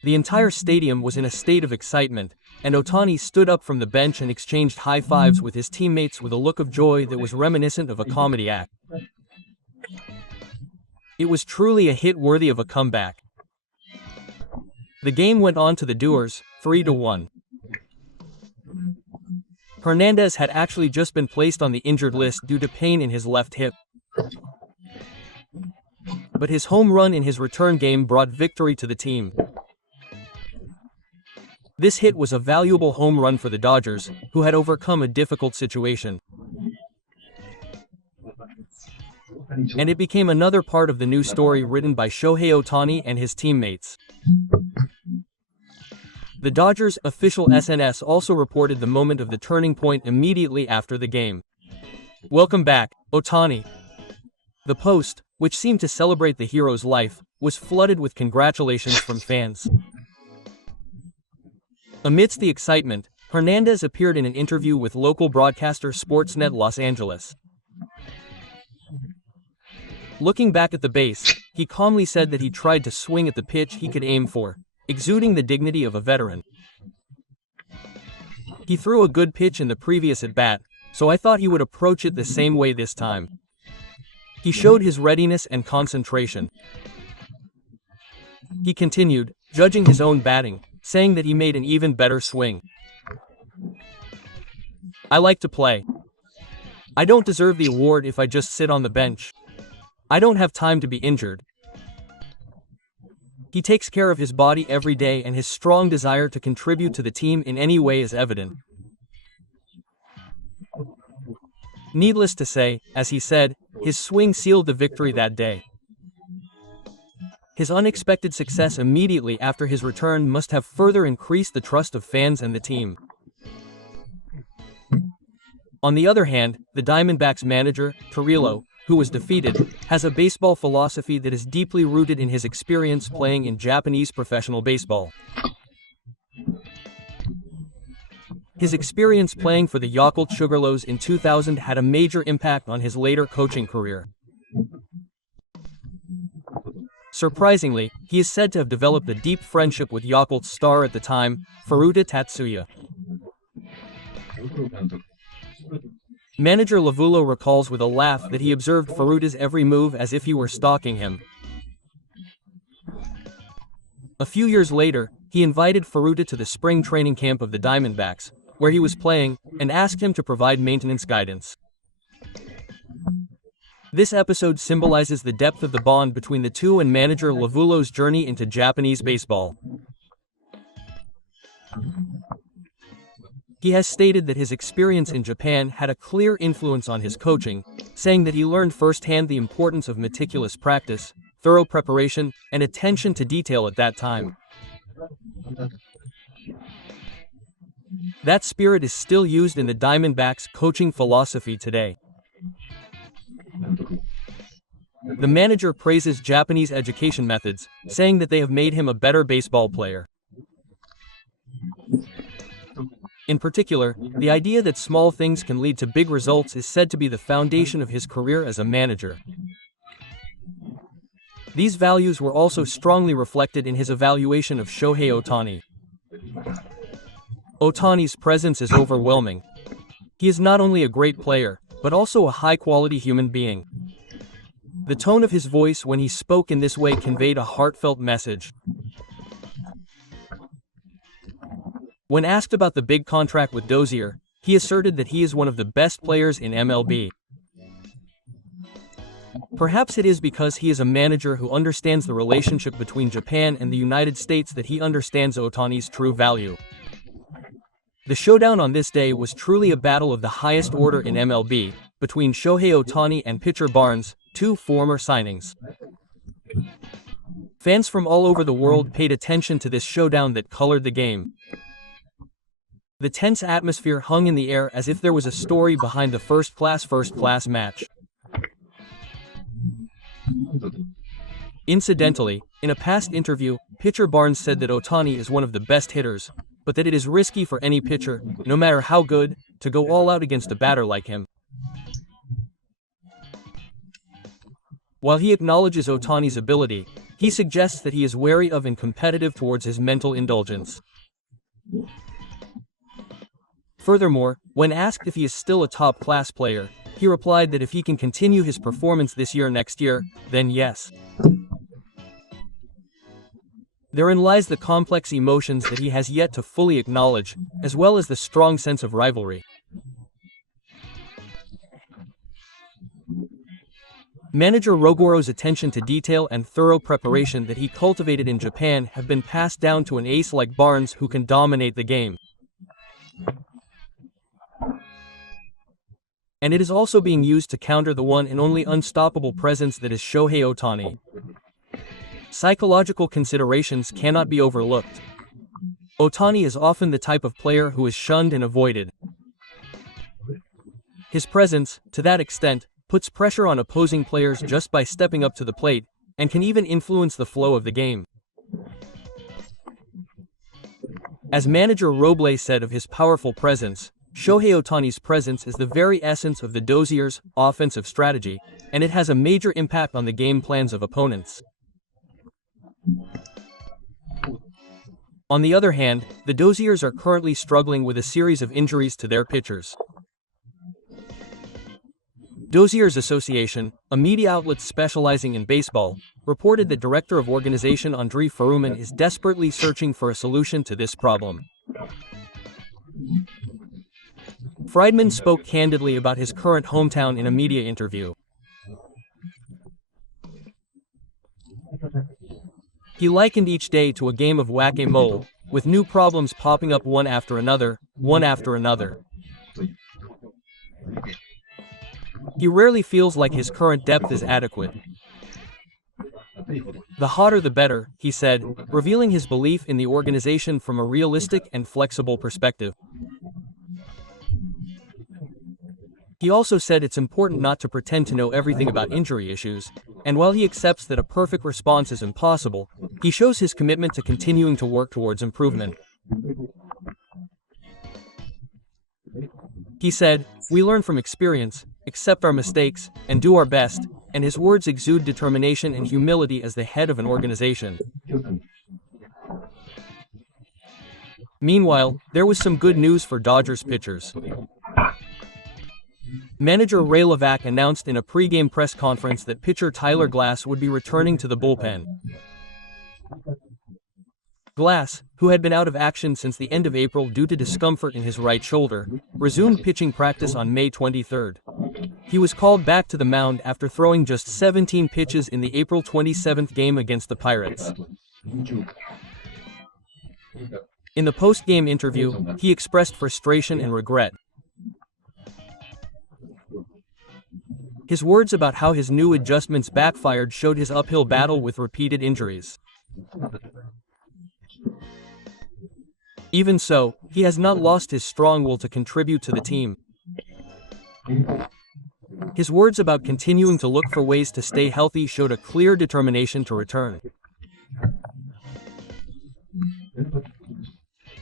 The entire stadium was in a state of excitement, and Ohtani stood up from the bench and exchanged high fives with his teammates with a look of joy that was reminiscent of a comedy act. It was truly a hit worthy of a comeback. The game went on to the Doers, 3-1. Hernandez had actually just been placed on the injured list due to pain in his left hip. But his home run in his return game brought victory to the team. This hit was a valuable home run for the Dodgers, who had overcome a difficult situation. And it became another part of the news story written by Shohei Ohtani and his teammates. The Dodgers' official SNS also reported the moment of the turning point immediately after the game. "Welcome back, Ohtani." The post, which seemed to celebrate the hero's life, was flooded with congratulations from fans. Amidst the excitement, Hernandez appeared in an interview with local broadcaster Sportsnet Los Angeles. Looking back at the base, he calmly said that he tried to swing at the pitch he could aim for, exuding the dignity of a veteran. "He threw a good pitch in the previous at-bat, so I thought he would approach it the same way this time. He showed his readiness and concentration." He continued, judging his own batting, saying that he made an even better swing. "I like to play. I don't deserve the award if I just sit on the bench. I don't have time to be injured." He takes care of his body every day, and his strong desire to contribute to the team in any way is evident. Needless to say, as he said, his swing sealed the victory that day. His unexpected success immediately after his return must have further increased the trust of fans and the team. On the other hand, the Diamondbacks manager, Torrillo, who was defeated, has a baseball philosophy that is deeply rooted in his experience playing in Japanese professional baseball. His experience playing for the Yakult Sugarloaves in 2000 had a major impact on his later coaching career. Surprisingly, he is said to have developed a deep friendship with Yakult's star at the time, Furuta Tatsuya. Manager Lavulo recalls with a laugh that he observed Furuta's every move as if he were stalking him. A few years later, he invited Furuta to the spring training camp of the Diamondbacks, where he was playing, and asked him to provide maintenance guidance. This episode symbolizes the depth of the bond between the two and manager Lavulo's journey into Japanese baseball. He has stated that his experience in Japan had a clear influence on his coaching, saying that he learned firsthand the importance of meticulous practice, thorough preparation, and attention to detail at that time. That spirit is still used in the Diamondbacks' coaching philosophy today. The manager praises Japanese education methods, saying that they have made him a better baseball player. In particular, the idea that small things can lead to big results is said to be the foundation of his career as a manager. These values were also strongly reflected in his evaluation of Shohei Ohtani. Ohtani's presence is overwhelming. He is not only a great player, but also a high-quality human being. The tone of his voice when he spoke in this way conveyed a heartfelt message. When asked about the big contract with Dozier, he asserted that he is one of the best players in MLB. Perhaps it is because he is a manager who understands the relationship between Japan and the United States that he understands Ohtani's true value. The showdown on this day was truly a battle of the highest order in MLB, between Shohei Ohtani and pitcher Barnes, two former signings. Fans from all over the world paid attention to this showdown that colored the game. The tense atmosphere hung in the air as if there was a story behind the first-class match. Incidentally, in a past interview, pitcher Barnes said that Ohtani is one of the best hitters, but that it is risky for any pitcher, no matter how good, to go all out against a batter like him. While he acknowledges Ohtani's ability, he suggests that he is wary of and competitive towards his mental indulgence. Furthermore, when asked if he is still a top-class player, he replied that if he can continue his performance this year next year, then yes. Therein lies the complex emotions that he has yet to fully acknowledge, as well as the strong sense of rivalry. Manager Rogoro's attention to detail and thorough preparation that he cultivated in Japan have been passed down to an ace like Barnes who can dominate the game. And it is also being used to counter the one and only unstoppable presence that is Shohei Ohtani. Psychological considerations cannot be overlooked. Ohtani is often the type of player who is shunned and avoided. His presence, to that extent, puts pressure on opposing players just by stepping up to the plate, and can even influence the flow of the game. As manager Roble said of his powerful presence, Shohei Ohtani's presence is the very essence of the Dozier's offensive strategy, and it has a major impact on the game plans of opponents. On the other hand, the Doziers are currently struggling with a series of injuries to their pitchers. Doziers Association, a media outlet specializing in baseball, reported that Director of Organization Andrei Faruman is desperately searching for a solution to this problem. Friedman spoke candidly about his current hometown in a media interview. He likened each day to a game of whack-a-mole, with new problems popping up one after another. He rarely feels like his current depth is adequate. The hotter the better, he said, revealing his belief in the organization from a realistic and flexible perspective. He also said it's important not to pretend to know everything about injury issues, and while he accepts that a perfect response is impossible, he shows his commitment to continuing to work towards improvement. He said, "We learn from experience, accept our mistakes, and do our best," and his words exude determination and humility as the head of an organization. Meanwhile, there was some good news for Dodgers pitchers. Manager Ray Levac announced in a pre-game press conference that pitcher Tyler Glass would be returning to the bullpen. Glass, who had been out of action since the end of April due to discomfort in his right shoulder, resumed pitching practice on May 23rd. He was called back to the mound after throwing just 17 pitches in the April 27th game against the Pirates. In the post-game interview, he expressed frustration and regret. His words about how his new adjustments backfired showed his uphill battle with repeated injuries. Even so, he has not lost his strong will to contribute to the team. His words about continuing to look for ways to stay healthy showed a clear determination to return.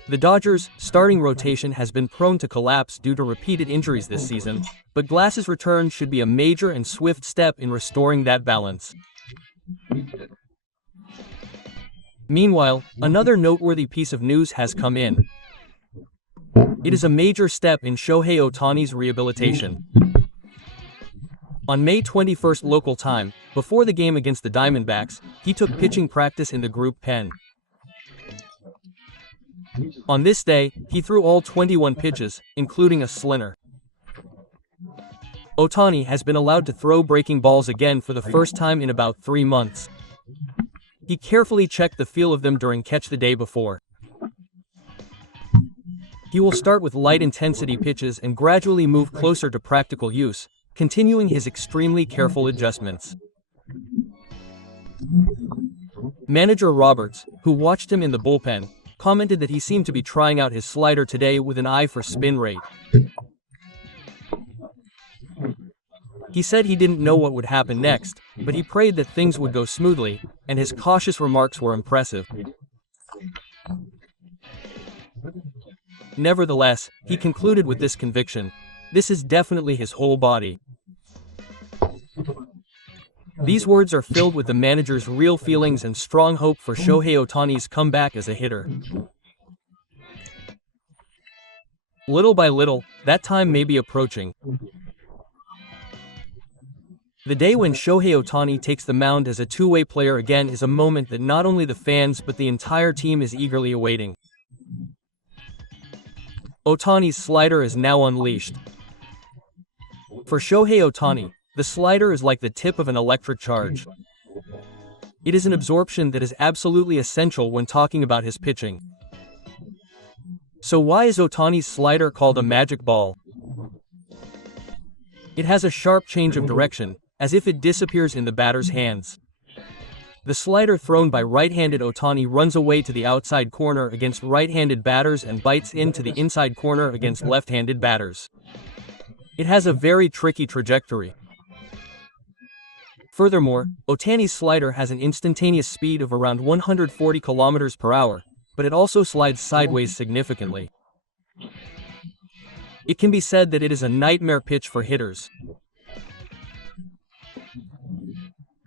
The Dodgers' starting rotation has been prone to collapse due to repeated injuries this season, but Glass's return should be a major and swift step in restoring that balance. Meanwhile, another noteworthy piece of news has come in. It is a major step in Shohei Ohtani's rehabilitation. On May 21st local time, before the game against the Diamondbacks, he took pitching practice in the group pen. On this day, he threw all 21 pitches, including a slinger. Ohtani has been allowed to throw breaking balls again for the first time in about 3 months. He carefully checked the feel of them during catch the day before. He will start with light-intensity pitches and gradually move closer to practical use, continuing his extremely careful adjustments. Manager Roberts, who watched him in the bullpen, commented that he seemed to be trying out his slider today with an eye for spin rate. He said he didn't know what would happen next, but he prayed that things would go smoothly, and his cautious remarks were impressive. Nevertheless, he concluded with this conviction: this is definitely his whole body. These words are filled with the manager's real feelings and strong hope for Shohei Ohtani's comeback as a hitter. Little by little, that time may be approaching. The day when Shohei Ohtani takes the mound as a two-way player again is a moment that not only the fans but the entire team is eagerly awaiting. Ohtani's slider is now unleashed. For Shohei Ohtani, the slider is like the tip of an electric charge. It is an absorption that is absolutely essential when talking about his pitching. So why is Ohtani's slider called a magic ball? It has a sharp change of direction, as if it disappears in the batter's hands. The slider thrown by right-handed Ohtani runs away to the outside corner against right-handed batters and bites into the inside corner against left-handed batters. It has a very tricky trajectory. Furthermore, Ohtani's slider has an instantaneous speed of around 140 km per hour, but it also slides sideways significantly. It can be said that it is a nightmare pitch for hitters.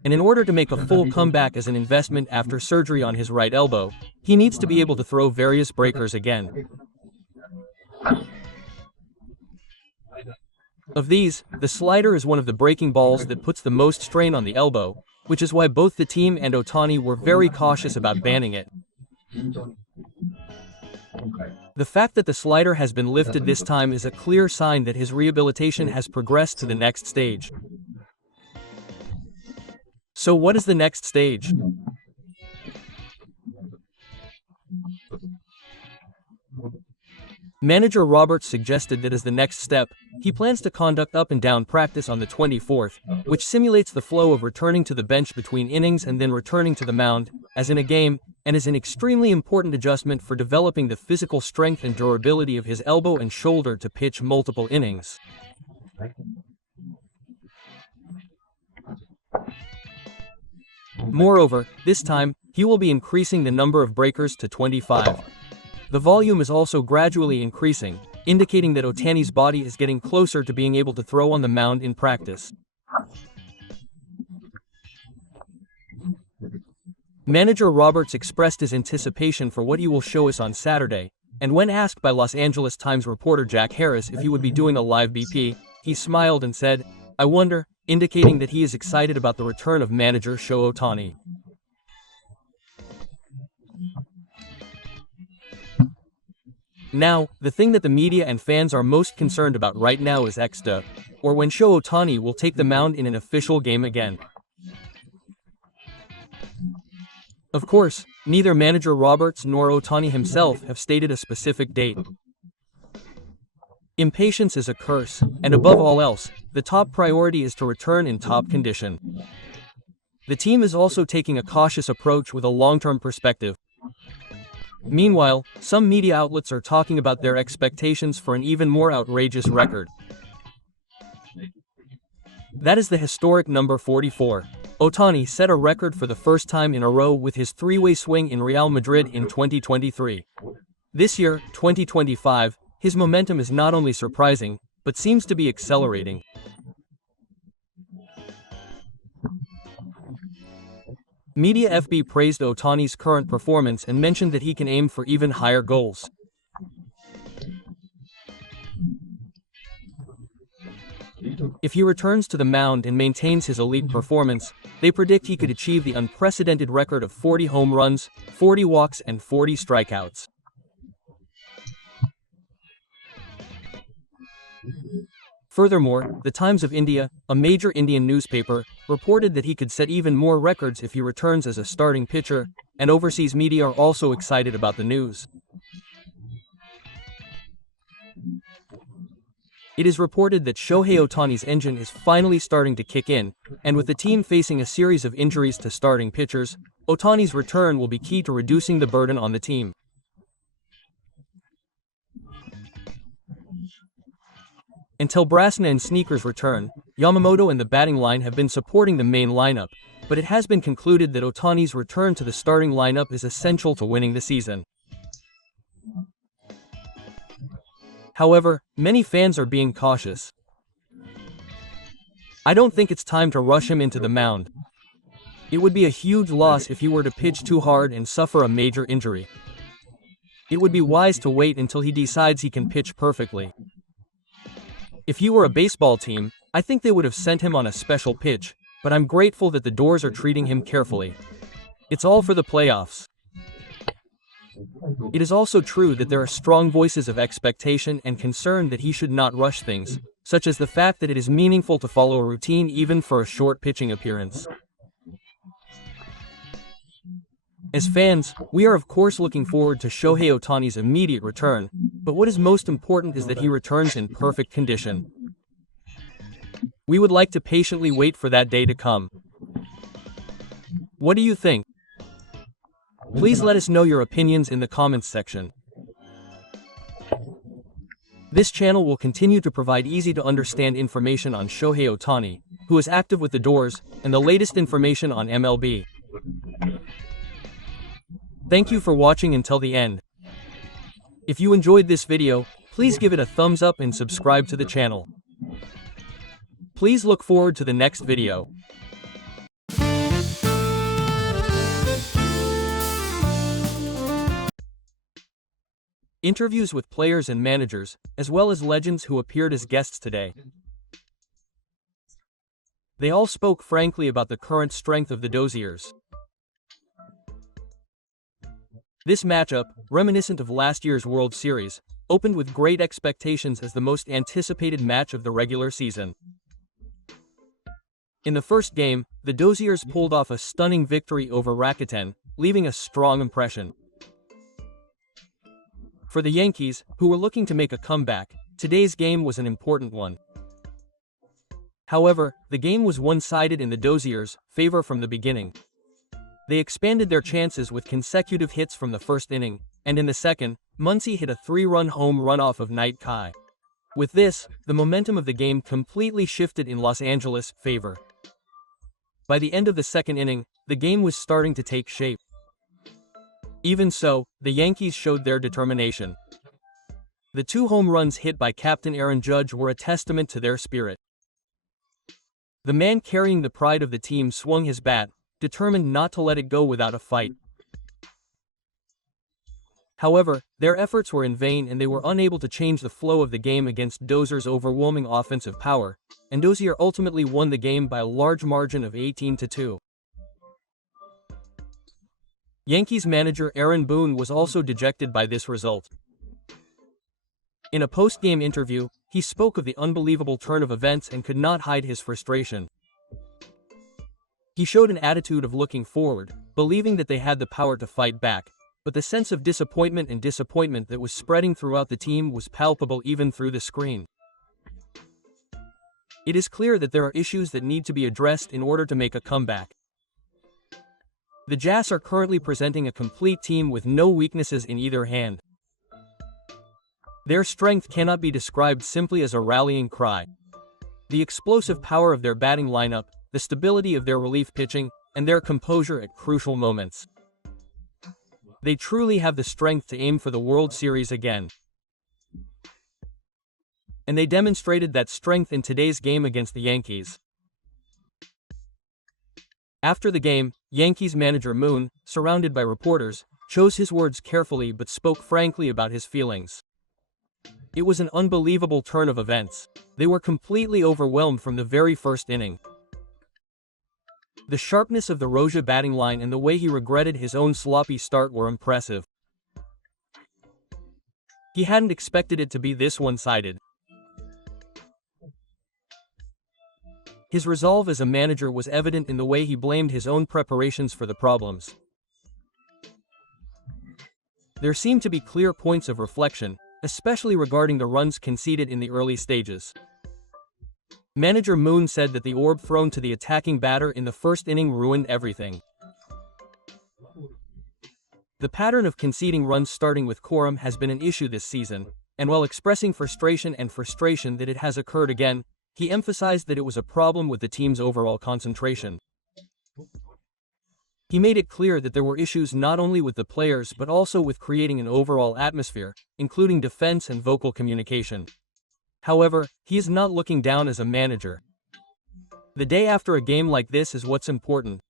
And in order to make a full comeback as an investment after surgery on his right elbow, he needs to be able to throw various breakers again. Of these, the slider is one of the breaking balls that puts the most strain on the elbow, which is why both the team and Ohtani were very cautious about banning it. The fact that the slider has been lifted this time is a clear sign that his rehabilitation has progressed to the next stage. So what is the next stage? Manager Roberts suggested that as the next step, he plans to conduct up and down practice on the 24th, which simulates the flow of returning to the bench between innings and then returning to the mound, as in a game, and is an extremely important adjustment for developing the physical strength and durability of his elbow and shoulder to pitch multiple innings. Moreover, this time, he will be increasing the number of breakers to 25. The volume is also gradually increasing, indicating that Ohtani's body is getting closer to being able to throw on the mound in practice. Manager Roberts expressed his anticipation for what he will show us on Saturday, and when asked by Los Angeles Times reporter Jack Harris if he would be doing a live BP, he smiled and said, "I wonder," indicating that he is excited about the return of manager Shohei Ohtani. Now, the thing that the media and fans are most concerned about right now is X-Day, or when Shohei Ohtani will take the mound in an official game again. Of course, neither manager Roberts nor Ohtani himself have stated a specific date. Impatience is a curse, and above all else, the top priority is to return in top condition. The team is also taking a cautious approach with a long-term perspective. Meanwhile, some media outlets are talking about their expectations for an even more outrageous record. That is the historic number 44. Ohtani set a record for the first time in a row with his three-way swing in Real Madrid in 2023. This year, 2025, his momentum is not only surprising, but seems to be accelerating. Media FB praised Ohtani's current performance and mentioned that he can aim for even higher goals. If he returns to the mound and maintains his elite performance, they predict he could achieve the unprecedented record of 40 home runs, 40 walks, and 40 strikeouts. Furthermore, the Times of India, a major Indian newspaper, reported that he could set even more records if he returns as a starting pitcher, and overseas media are also excited about the news. It is reported that Shohei Ohtani's engine is finally starting to kick in, and with the team facing a series of injuries to starting pitchers, Ohtani's return will be key to reducing the burden on the team. Until Brasna and Sneakers return, Yamamoto and the batting line have been supporting the main lineup, but it has been concluded that Ohtani's return to the starting lineup is essential to winning the season. However, many fans are being cautious. I don't think it's time to rush him into the mound. It would be a huge loss if he were to pitch too hard and suffer a major injury. It would be wise to wait until he decides he can pitch perfectly. If you were a baseball team, I think they would have sent him on a special pitch, but I'm grateful that the Doors are treating him carefully. It's all for the playoffs. It is also true that there are strong voices of expectation and concern that he should not rush things, such as the fact that it is meaningful to follow a routine even for a short pitching appearance. As fans, we are of course looking forward to Shohei Ohtani's immediate return, but what is most important is that he returns in perfect condition. We would like to patiently wait for that day to come. What do you think? Please let us know your opinions in the comments section. This channel will continue to provide easy-to-understand information on Shohei Ohtani, who is active with the Doors, and the latest information on MLB. Thank you for watching until the end. If you enjoyed this video, please give it a thumbs up and subscribe to the channel. Please look forward to the next video. Interviews with players and managers, as well as legends who appeared as guests today. They all spoke frankly about the current strength of the Doziers. This matchup, reminiscent of last year's World Series, opened with great expectations as the most anticipated match of the regular season. In the first game, the Doziers pulled off a stunning victory over Rakuten, leaving a strong impression. For the Yankees, who were looking to make a comeback, today's game was an important one. However, the game was one-sided in the Doziers' favor from the beginning. They expanded their chances with consecutive hits from the first inning, and in the second, Muncy hit a 3-run home run off of Night Kai. With this, the momentum of the game completely shifted in Los Angeles' favor. By the end of the second inning, the game was starting to take shape. Even so, the Yankees showed their determination. The 2 home runs hit by Captain Aaron Judge were a testament to their spirit. The man carrying the pride of the team swung his bat, determined not to let it go without a fight. However, their efforts were in vain and they were unable to change the flow of the game against Dozier's overwhelming offensive power, and Dozier ultimately won the game by a large margin of 18-2. Yankees manager Aaron Boone was also dejected by this result. In a post-game interview, he spoke of the unbelievable turn of events and could not hide his frustration. He showed an attitude of looking forward, believing that they had the power to fight back, but the sense of disappointment that was spreading throughout the team was palpable even through the screen. It is clear that there are issues that need to be addressed in order to make a comeback. The Jazz are currently presenting a complete team with no weaknesses in either hand. Their strength cannot be described simply as a rallying cry. The explosive power of their batting lineup, the stability of their relief pitching, and their composure at crucial moments. They truly have the strength to aim for the World Series again. And they demonstrated that strength in today's game against the Yankees. After the game, Yankees manager Moon, surrounded by reporters, chose his words carefully but spoke frankly about his feelings. It was an unbelievable turn of events. They were completely overwhelmed from the very first inning. The sharpness of the Roja batting line and the way he regretted his own sloppy start were impressive. He hadn't expected it to be this one-sided. His resolve as a manager was evident in the way he blamed his own preparations for the problems. There seemed to be clear points of reflection, especially regarding the runs conceded in the early stages. Manager Moon said that the orb thrown to the attacking batter in the first inning ruined everything. The pattern of conceding runs starting with Corum has been an issue this season, and while expressing frustration that it has occurred again, he emphasized that it was a problem with the team's overall concentration. He made it clear that there were issues not only with the players but also with creating an overall atmosphere, including defense and vocal communication. However, he is not looking down as a manager. The day after a game like this is what's important.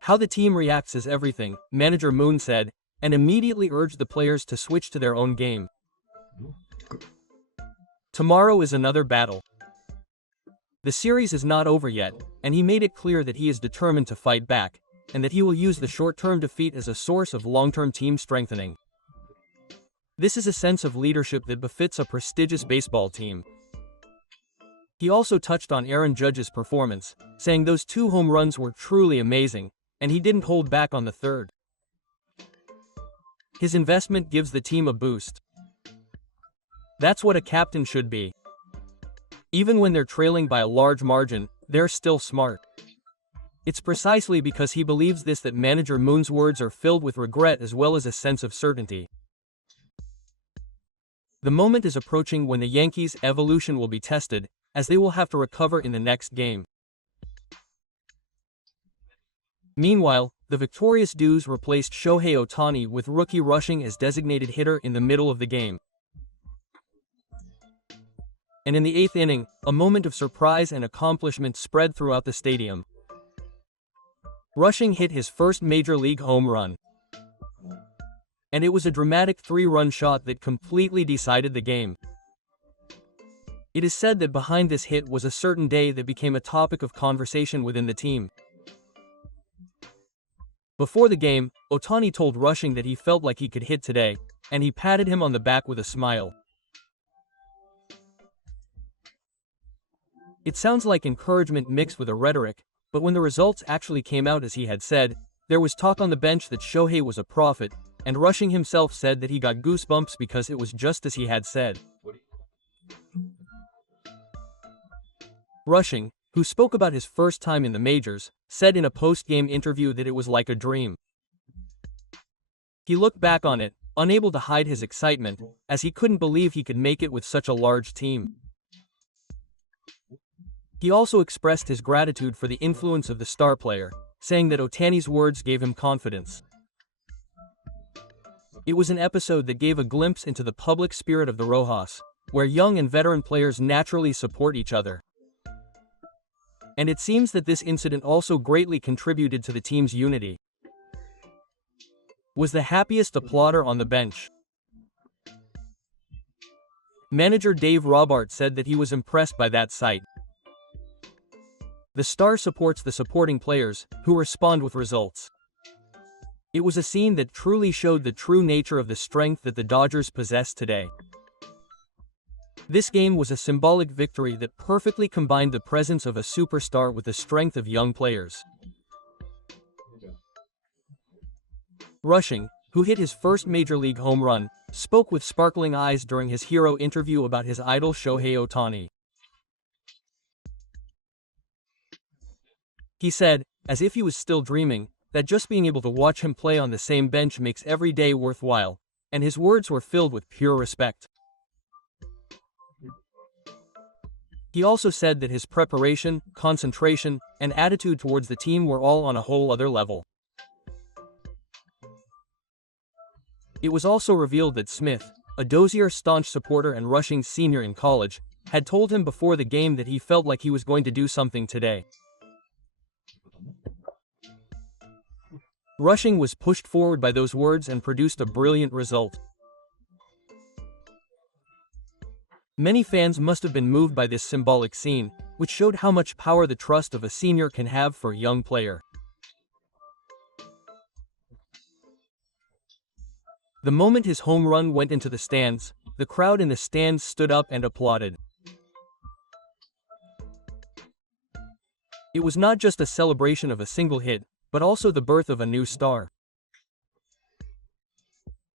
How the team reacts is everything, Manager Moon said, and immediately urged the players to switch to their own game. Tomorrow is another battle. The series is not over yet, and he made it clear that he is determined to fight back, and that he will use the short-term defeat as a source of long-term team strengthening. This is a sense of leadership that befits a prestigious baseball team. He also touched on Aaron Judge's performance, saying those 2 home runs were truly amazing, and he didn't hold back on the third. His investment gives the team a boost. That's what a captain should be. Even when they're trailing by a large margin, they're still smart. It's precisely because he believes this that manager Moon's words are filled with regret as well as a sense of certainty. The moment is approaching when the Yankees' evolution will be tested, as they will have to recover in the next game. Meanwhile, the victorious Dews replaced Shohei Ohtani with rookie Rushing as designated hitter in the middle of the game. And in the 8th inning, a moment of surprise and accomplishment spread throughout the stadium. Rushing hit his first major league home run. And it was a dramatic 3-run shot that completely decided the game. It is said that behind this hit was a certain day that became a topic of conversation within the team. Before the game, Ohtani told Rushing that he felt like he could hit today, and he patted him on the back with a smile. It sounds like encouragement mixed with a rhetoric, but when the results actually came out as he had said, there was talk on the bench that Shohei was a prophet, and Rushing himself said that he got goosebumps because it was just as he had said. Rushing, who spoke about his first time in the majors, said in a post-game interview that it was like a dream. He looked back on it, unable to hide his excitement, as he couldn't believe he could make it with such a large team. He also expressed his gratitude for the influence of the star player, saying that Ohtani's words gave him confidence. It was an episode that gave a glimpse into the public spirit of the Rojas, where young and veteran players naturally support each other. And it seems that this incident also greatly contributed to the team's unity. Was the happiest applauder on the bench. Manager Dave Robarts said that he was impressed by that sight. The star supports the supporting players, who respond with results. It was a scene that truly showed the true nature of the strength that the Dodgers possess today. This game was a symbolic victory that perfectly combined the presence of a superstar with the strength of young players. Rushing, who hit his first major league home run, spoke with sparkling eyes during his hero interview about his idol Shohei Ohtani. He said, as if he was still dreaming, that just being able to watch him play on the same bench makes every day worthwhile, and his words were filled with pure respect. He also said that his preparation, concentration, and attitude towards the team were all on a whole other level. It was also revealed that Smith, a Dozier's staunch supporter and Rushing's senior in college, had told him before the game that he felt like he was going to do something today. Rushing was pushed forward by those words and produced a brilliant result. Many fans must have been moved by this symbolic scene, which showed how much power the trust of a senior can have for a young player. The moment his home run went into the stands, the crowd in the stands stood up and applauded. It was not just a celebration of a single hit, but also the birth of a new star.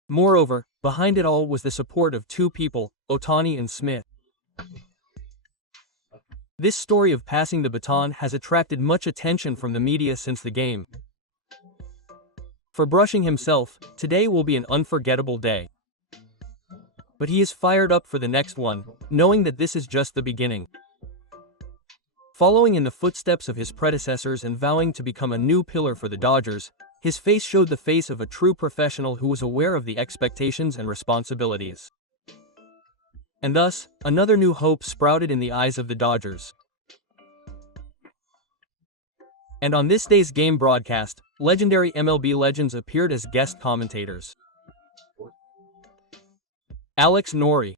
Moreover, behind it all was the support of 2 people, Ohtani and Smith. This story of passing the baton has attracted much attention from the media since the game. For Rushing himself, today will be an unforgettable day. But he is fired up for the next one, knowing that this is just the beginning. Following in the footsteps of his predecessors and vowing to become a new pillar for the Dodgers, his face showed the face of a true professional who was aware of the expectations and responsibilities. And thus, another new hope sprouted in the eyes of the Dodgers. And on this day's game broadcast, legendary MLB legends appeared as guest commentators. Alex Nori,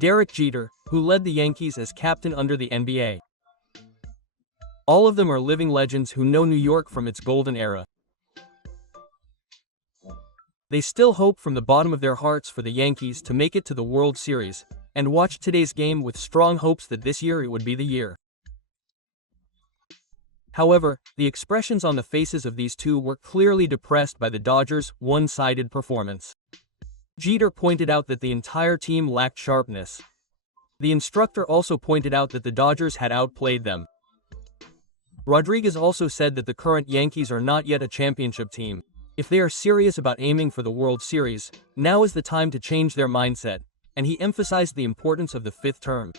Derek Jeter, who led the Yankees as captain under the NBA. All of them are living legends who know New York from its golden era. They still hope from the bottom of their hearts for the Yankees to make it to the World Series, and watch today's game with strong hopes that this year it would be the year. However, the expressions on the faces of these two were clearly depressed by the Dodgers' one-sided performance. Jeter pointed out that the entire team lacked sharpness. The instructor also pointed out that the Dodgers had outplayed them. Rodriguez also said that the current Yankees are not yet a championship team. If they are serious about aiming for the World Series, now is the time to change their mindset, and he emphasized the importance of the fifth term.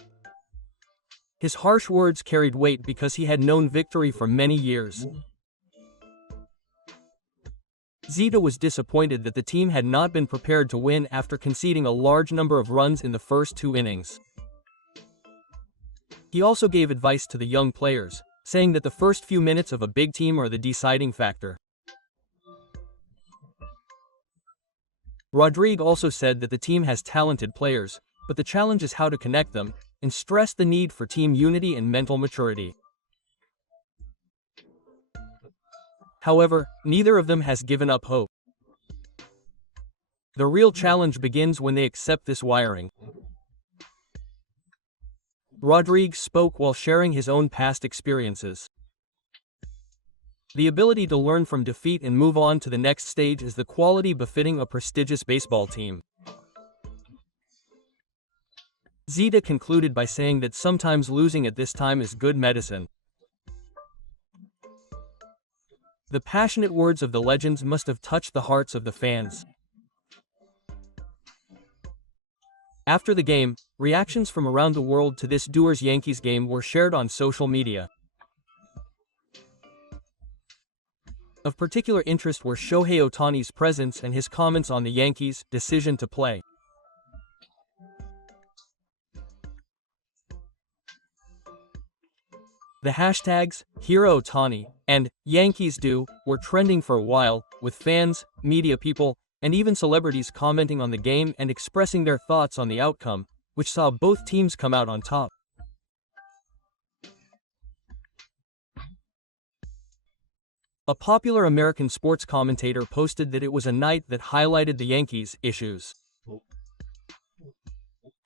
His harsh words carried weight because he had known victory for many years. Zeta was disappointed that the team had not been prepared to win after conceding a large number of runs in the first 2 innings. He also gave advice to the young players, saying that the first few minutes of a big team are the deciding factor. Rodriguez also said that the team has talented players, but the challenge is how to connect them, and stressed the need for team unity and mental maturity. However, neither of them has given up hope. The real challenge begins when they accept this wiring. Rodriguez spoke while sharing his own past experiences. The ability to learn from defeat and move on to the next stage is the quality befitting a prestigious baseball team. Zeta concluded by saying that sometimes losing at this time is good medicine. The passionate words of the legends must have touched the hearts of the fans. After the game, reactions from around the world to this Dodgers-Yankees game were shared on social media. Of particular interest were Shohei Ohtani's presence and his comments on the Yankees' decision to play. The hashtags, Hero Ohtani, and Yankees Do, were trending for a while, with fans, media people, and even celebrities commenting on the game and expressing their thoughts on the outcome, which saw both teams come out on top. A popular American sports commentator posted that it was a night that highlighted the Yankees' issues.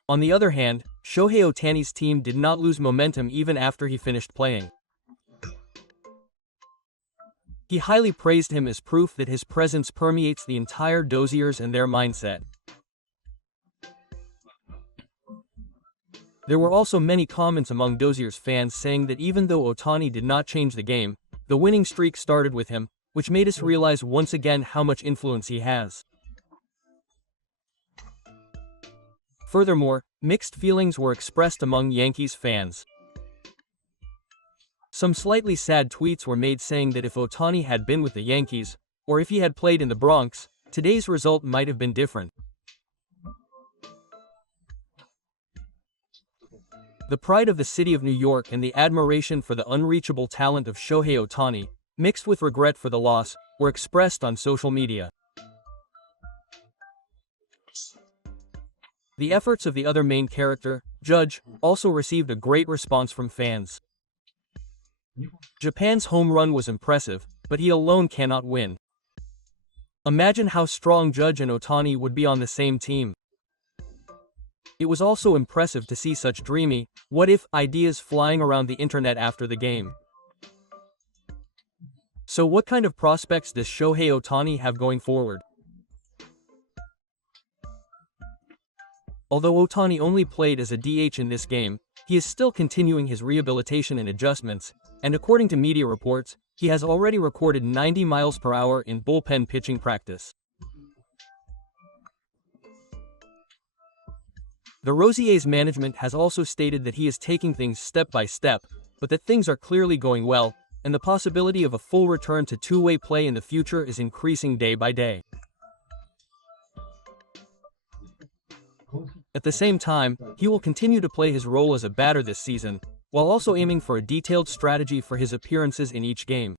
On the other hand, Shohei Ohtani's team did not lose momentum even after he finished playing. He highly praised him as proof that his presence permeates the entire Dodgers and their mindset. There were also many comments among Dodgers fans saying that even though Ohtani did not change the game, the winning streak started with him, which made us realize once again how much influence he has. Furthermore, mixed feelings were expressed among Yankees fans. Some slightly sad tweets were made saying that if Ohtani had been with the Yankees, or if he had played in the Bronx, today's result might have been different. The pride of the city of New York and the admiration for the unreachable talent of Shohei Ohtani, mixed with regret for the loss, were expressed on social media. The efforts of the other main character, Judge, also received a great response from fans. Japan's home run was impressive, but he alone cannot win. Imagine how strong Judge and Ohtani would be on the same team. It was also impressive to see such dreamy, what-if ideas flying around the internet after the game. So what kind of prospects does Shohei Ohtani have going forward? Although Ohtani only played as a DH in this game, he is still continuing his rehabilitation and adjustments, and according to media reports, he has already recorded 90 miles per hour in bullpen pitching practice. The Rosier's management has also stated that he is taking things step by step, but that things are clearly going well, and the possibility of a full return to two-way play in the future is increasing day by day. At the same time, he will continue to play his role as a batter this season, while also aiming for a detailed strategy for his appearances in each game.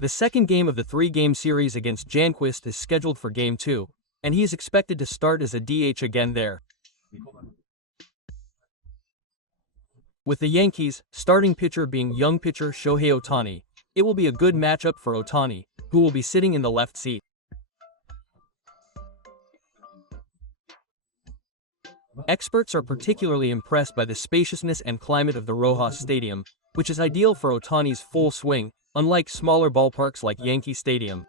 The second game of the three-game series against Janquist is scheduled for Game 2, and he is expected to start as a DH again there. With the Yankees, starting pitcher being young pitcher Shohei Ohtani, it will be a good matchup for Ohtani, who will be sitting in the left seat. Experts are particularly impressed by the spaciousness and climate of the Rojas Stadium, which is ideal for Ohtani's full swing, unlike smaller ballparks like Yankee Stadium.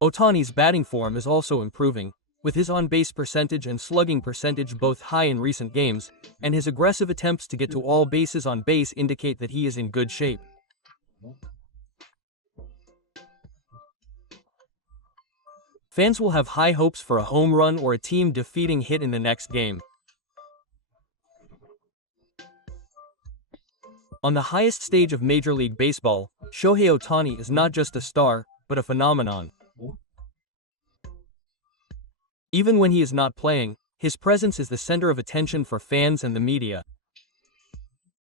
Ohtani's batting form is also improving, with his on-base percentage and slugging percentage both high in recent games, and his aggressive attempts to get to all bases on base indicate that he is in good shape. Fans will have high hopes for a home run or a team-defeating hit in the next game. On the highest stage of Major League Baseball, Shohei Ohtani is not just a star, but a phenomenon. Even when he is not playing, his presence is the center of attention for fans and the media.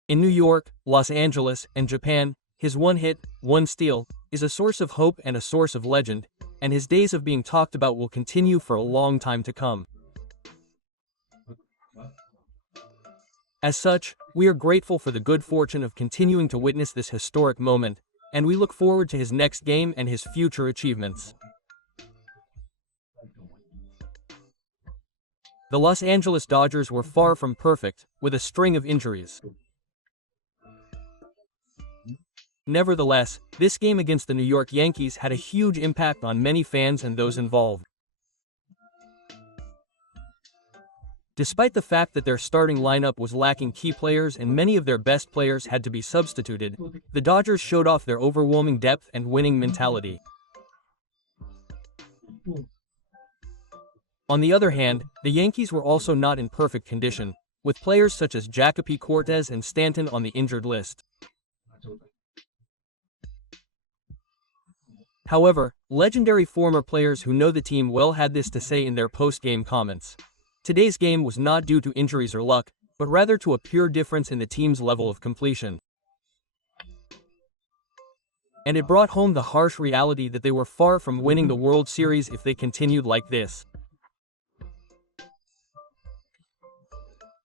In New York, Los Angeles, and Japan, his one hit, one steal, is a source of hope and a source of legend, and his days of being talked about will continue for a long time to come. As such, we are grateful for the good fortune of continuing to witness this historic moment, and we look forward to his next game and his future achievements. The Los Angeles Dodgers were far from perfect, with a string of injuries. Nevertheless, this game against the New York Yankees had a huge impact on many fans and those involved. Despite the fact that their starting lineup was lacking key players and many of their best players had to be substituted, the Dodgers showed off their overwhelming depth and winning mentality. On the other hand, the Yankees were also not in perfect condition, with players such as Jacoby Cortez and Stanton on the injured list. However, legendary former players who know the team well had this to say in their post-game comments. Today's game was not due to injuries or luck, but rather to a pure difference in the team's level of completion. And it brought home the harsh reality that they were far from winning the World Series if they continued like this.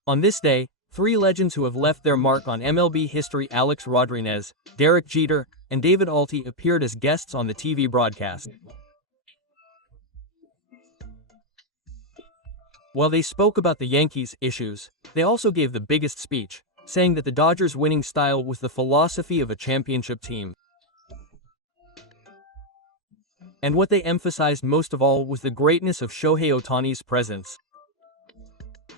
On this day, three legends who have left their mark on MLB history, Alex Rodriguez, Derek Jeter, and David Alty, appeared as guests on the TV broadcast. While they spoke about the Yankees' issues, they also gave the biggest speech, saying that the Dodgers' winning style was the philosophy of a championship team. And what they emphasized most of all was the greatness of Shohei Ohtani's presence.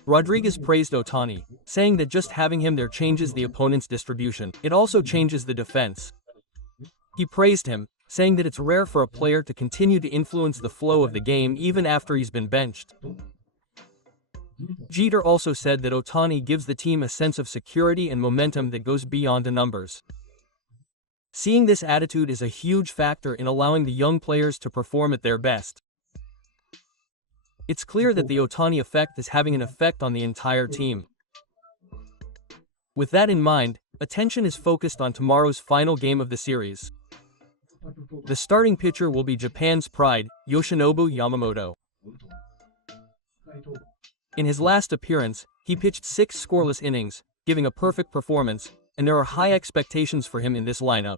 Rodriguez praised Ohtani, saying that just having him there changes the opponent's distribution. It also changes the defense. He praised him, saying that it's rare for a player to continue to influence the flow of the game even after he's been benched. Jeter also said that Ohtani gives the team a sense of security and momentum that goes beyond the numbers. Seeing this attitude is a huge factor in allowing the young players to perform at their best. It's clear that the Ohtani effect is having an effect on the entire team. With that in mind, attention is focused on tomorrow's final game of the series. The starting pitcher will be Japan's pride, Yoshinobu Yamamoto. In his last appearance, he pitched 6 scoreless innings, giving a perfect performance, and there are high expectations for him in this lineup.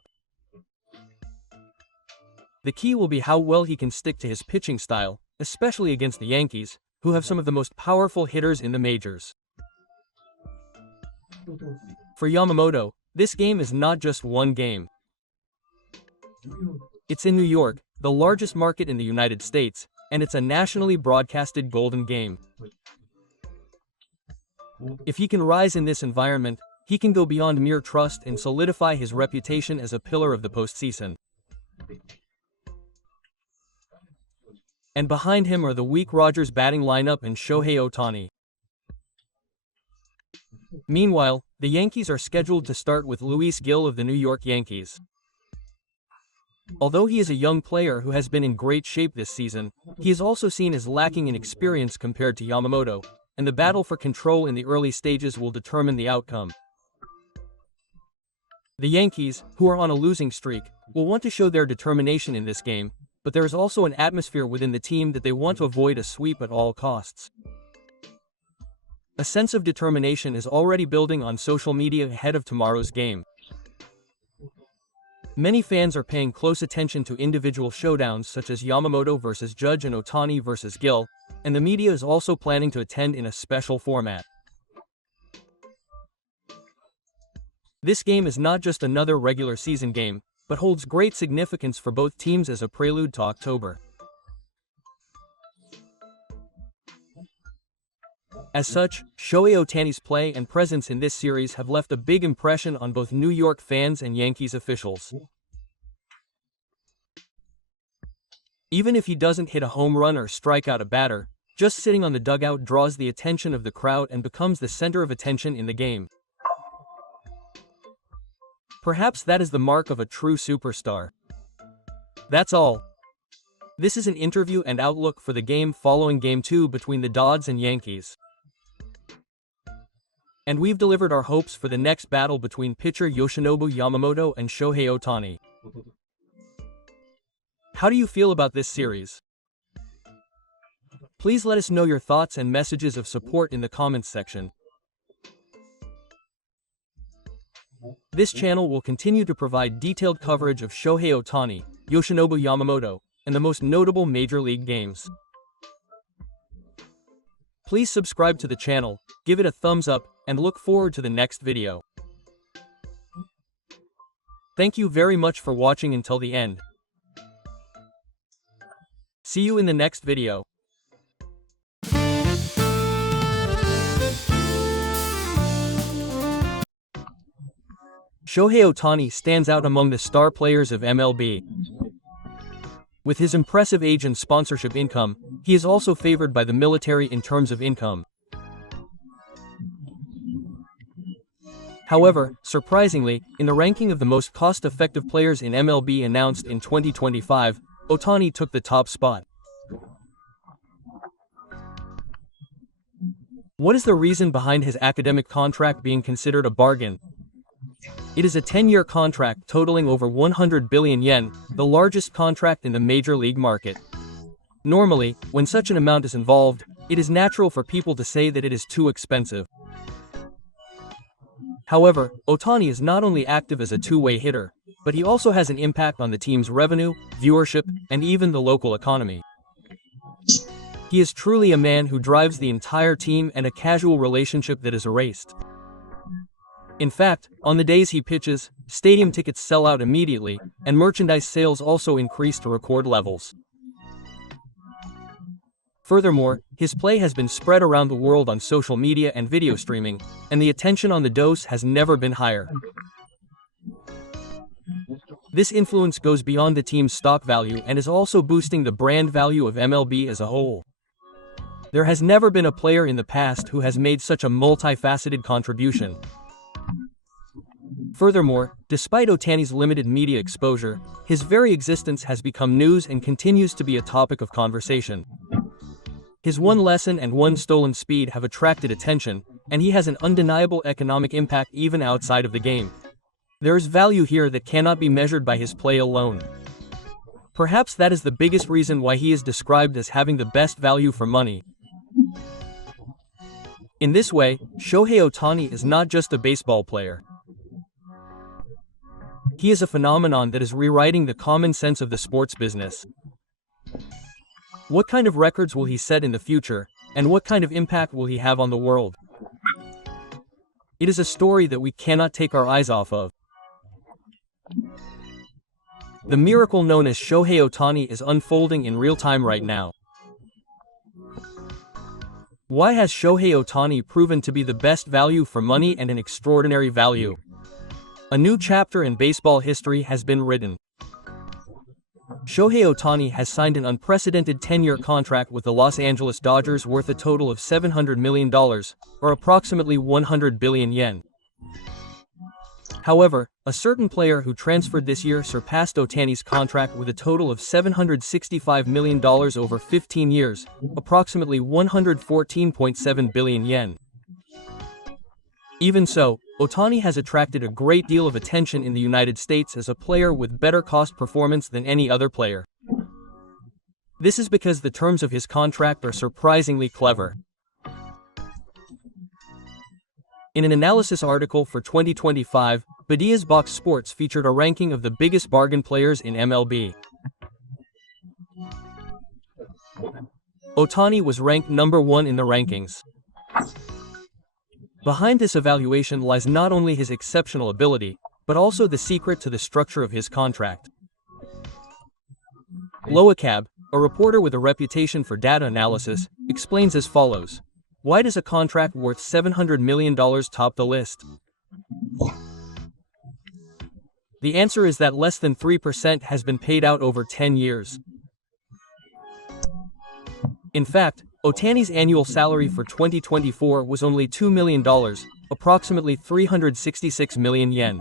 The key will be how well he can stick to his pitching style, especially against the Yankees, who have some of the most powerful hitters in the majors. For Yamamoto, this game is not just one game. It's in New York, the largest market in the United States, and it's a nationally broadcasted golden game. If he can rise in this environment, he can go beyond mere trust and solidify his reputation as a pillar of the postseason. And behind him are the weak Rogers batting lineup and Shohei Ohtani. Meanwhile, the Yankees are scheduled to start with Luis Gil of the New York Yankees. Although he is a young player who has been in great shape this season, he is also seen as lacking in experience compared to Yamamoto, and the battle for control in the early stages will determine the outcome. The Yankees, who are on a losing streak, will want to show their determination in this game, but there is also an atmosphere within the team that they want to avoid a sweep at all costs. A sense of determination is already building on social media ahead of tomorrow's game. Many fans are paying close attention to individual showdowns such as Yamamoto versus Judge and Ohtani versus Gill, and the media is also planning to attend in a special format. This game is not just another regular season game, but holds great significance for both teams as a prelude to October. As such, Shohei Ohtani's play and presence in this series have left a big impression on both New York fans and Yankees officials. Even if he doesn't hit a home run or strike out a batter, just sitting on the dugout draws the attention of the crowd and becomes the center of attention in the game. Perhaps that is the mark of a true superstar. That's all. This is an interview and outlook for the game following Game 2 between the Dodgers and Yankees. And we've delivered our hopes for the next battle between pitcher Yoshinobu Yamamoto and Shohei Ohtani. How do you feel about this series? Please let us know your thoughts and messages of support in the comments section. This channel will continue to provide detailed coverage of Shohei Ohtani, Yoshinobu Yamamoto, and the most notable Major League games. Please subscribe to the channel, give it a thumbs up, and look forward to the next video. Thank you very much for watching until the end. See you in the next video. Shohei Ohtani stands out among the star players of MLB. With his impressive age and sponsorship income, he is also favored by the military in terms of income. However, surprisingly, in the ranking of the most cost-effective players in MLB announced in 2025, Ohtani took the top spot. What is the reason behind his academic contract being considered a bargain? It is a 10-year contract totaling over 100 billion yen, the largest contract in the major league market. Normally, when such an amount is involved, it is natural for people to say that it is too expensive. However, Ohtani is not only active as a two-way hitter, but he also has an impact on the team's revenue, viewership, and even the local economy. He is truly a man who drives the entire team and a casual relationship that is erased. In fact, on the days he pitches, stadium tickets sell out immediately, and merchandise sales also increase to record levels. Furthermore, his play has been spread around the world on social media and video streaming, and the attention on the dose has never been higher. This influence goes beyond the team's stock value and is also boosting the brand value of MLB as a whole. There has never been a player in the past who has made such a multifaceted contribution. Furthermore, despite Ohtani's limited media exposure, his very existence has become news and continues to be a topic of conversation. His one lesson and one stolen speed have attracted attention, and he has an undeniable economic impact even outside of the game. There is value here that cannot be measured by his play alone. Perhaps that is the biggest reason why he is described as having the best value for money. In this way, Shohei Ohtani is not just a baseball player. He is a phenomenon that is rewriting the common sense of the sports business. What kind of records will he set in the future, and what kind of impact will he have on the world? It is a story that we cannot take our eyes off of. The miracle known as Shohei Ohtani is unfolding in real time right now. Why has Shohei Ohtani proven to be the best value for money and an extraordinary value? A new chapter in baseball history has been written. Shohei Ohtani has signed an unprecedented 10-year contract with the Los Angeles Dodgers worth a total of $700 million, or approximately 100 billion yen. However, a certain player who transferred this year surpassed Ohtani's contract with a total of $765 million over 15 years, approximately 114.7 billion yen. Even so, Ohtani has attracted a great deal of attention in the United States as a player with better cost performance than any other player. This is because the terms of his contract are surprisingly clever. In an analysis article for 2025, Badia's Box Sports featured a ranking of the biggest bargain players in MLB. Ohtani was ranked number 1 in the rankings. Behind this evaluation lies not only his exceptional ability, but also the secret to the structure of his contract. Loacab, a reporter with a reputation for data analysis, explains as follows. Why does a contract worth $700 million top the list? The answer is that less than 3% has been paid out over 10 years. In fact, Ohtani's annual salary for 2024 was only $2 million, approximately 366 million yen.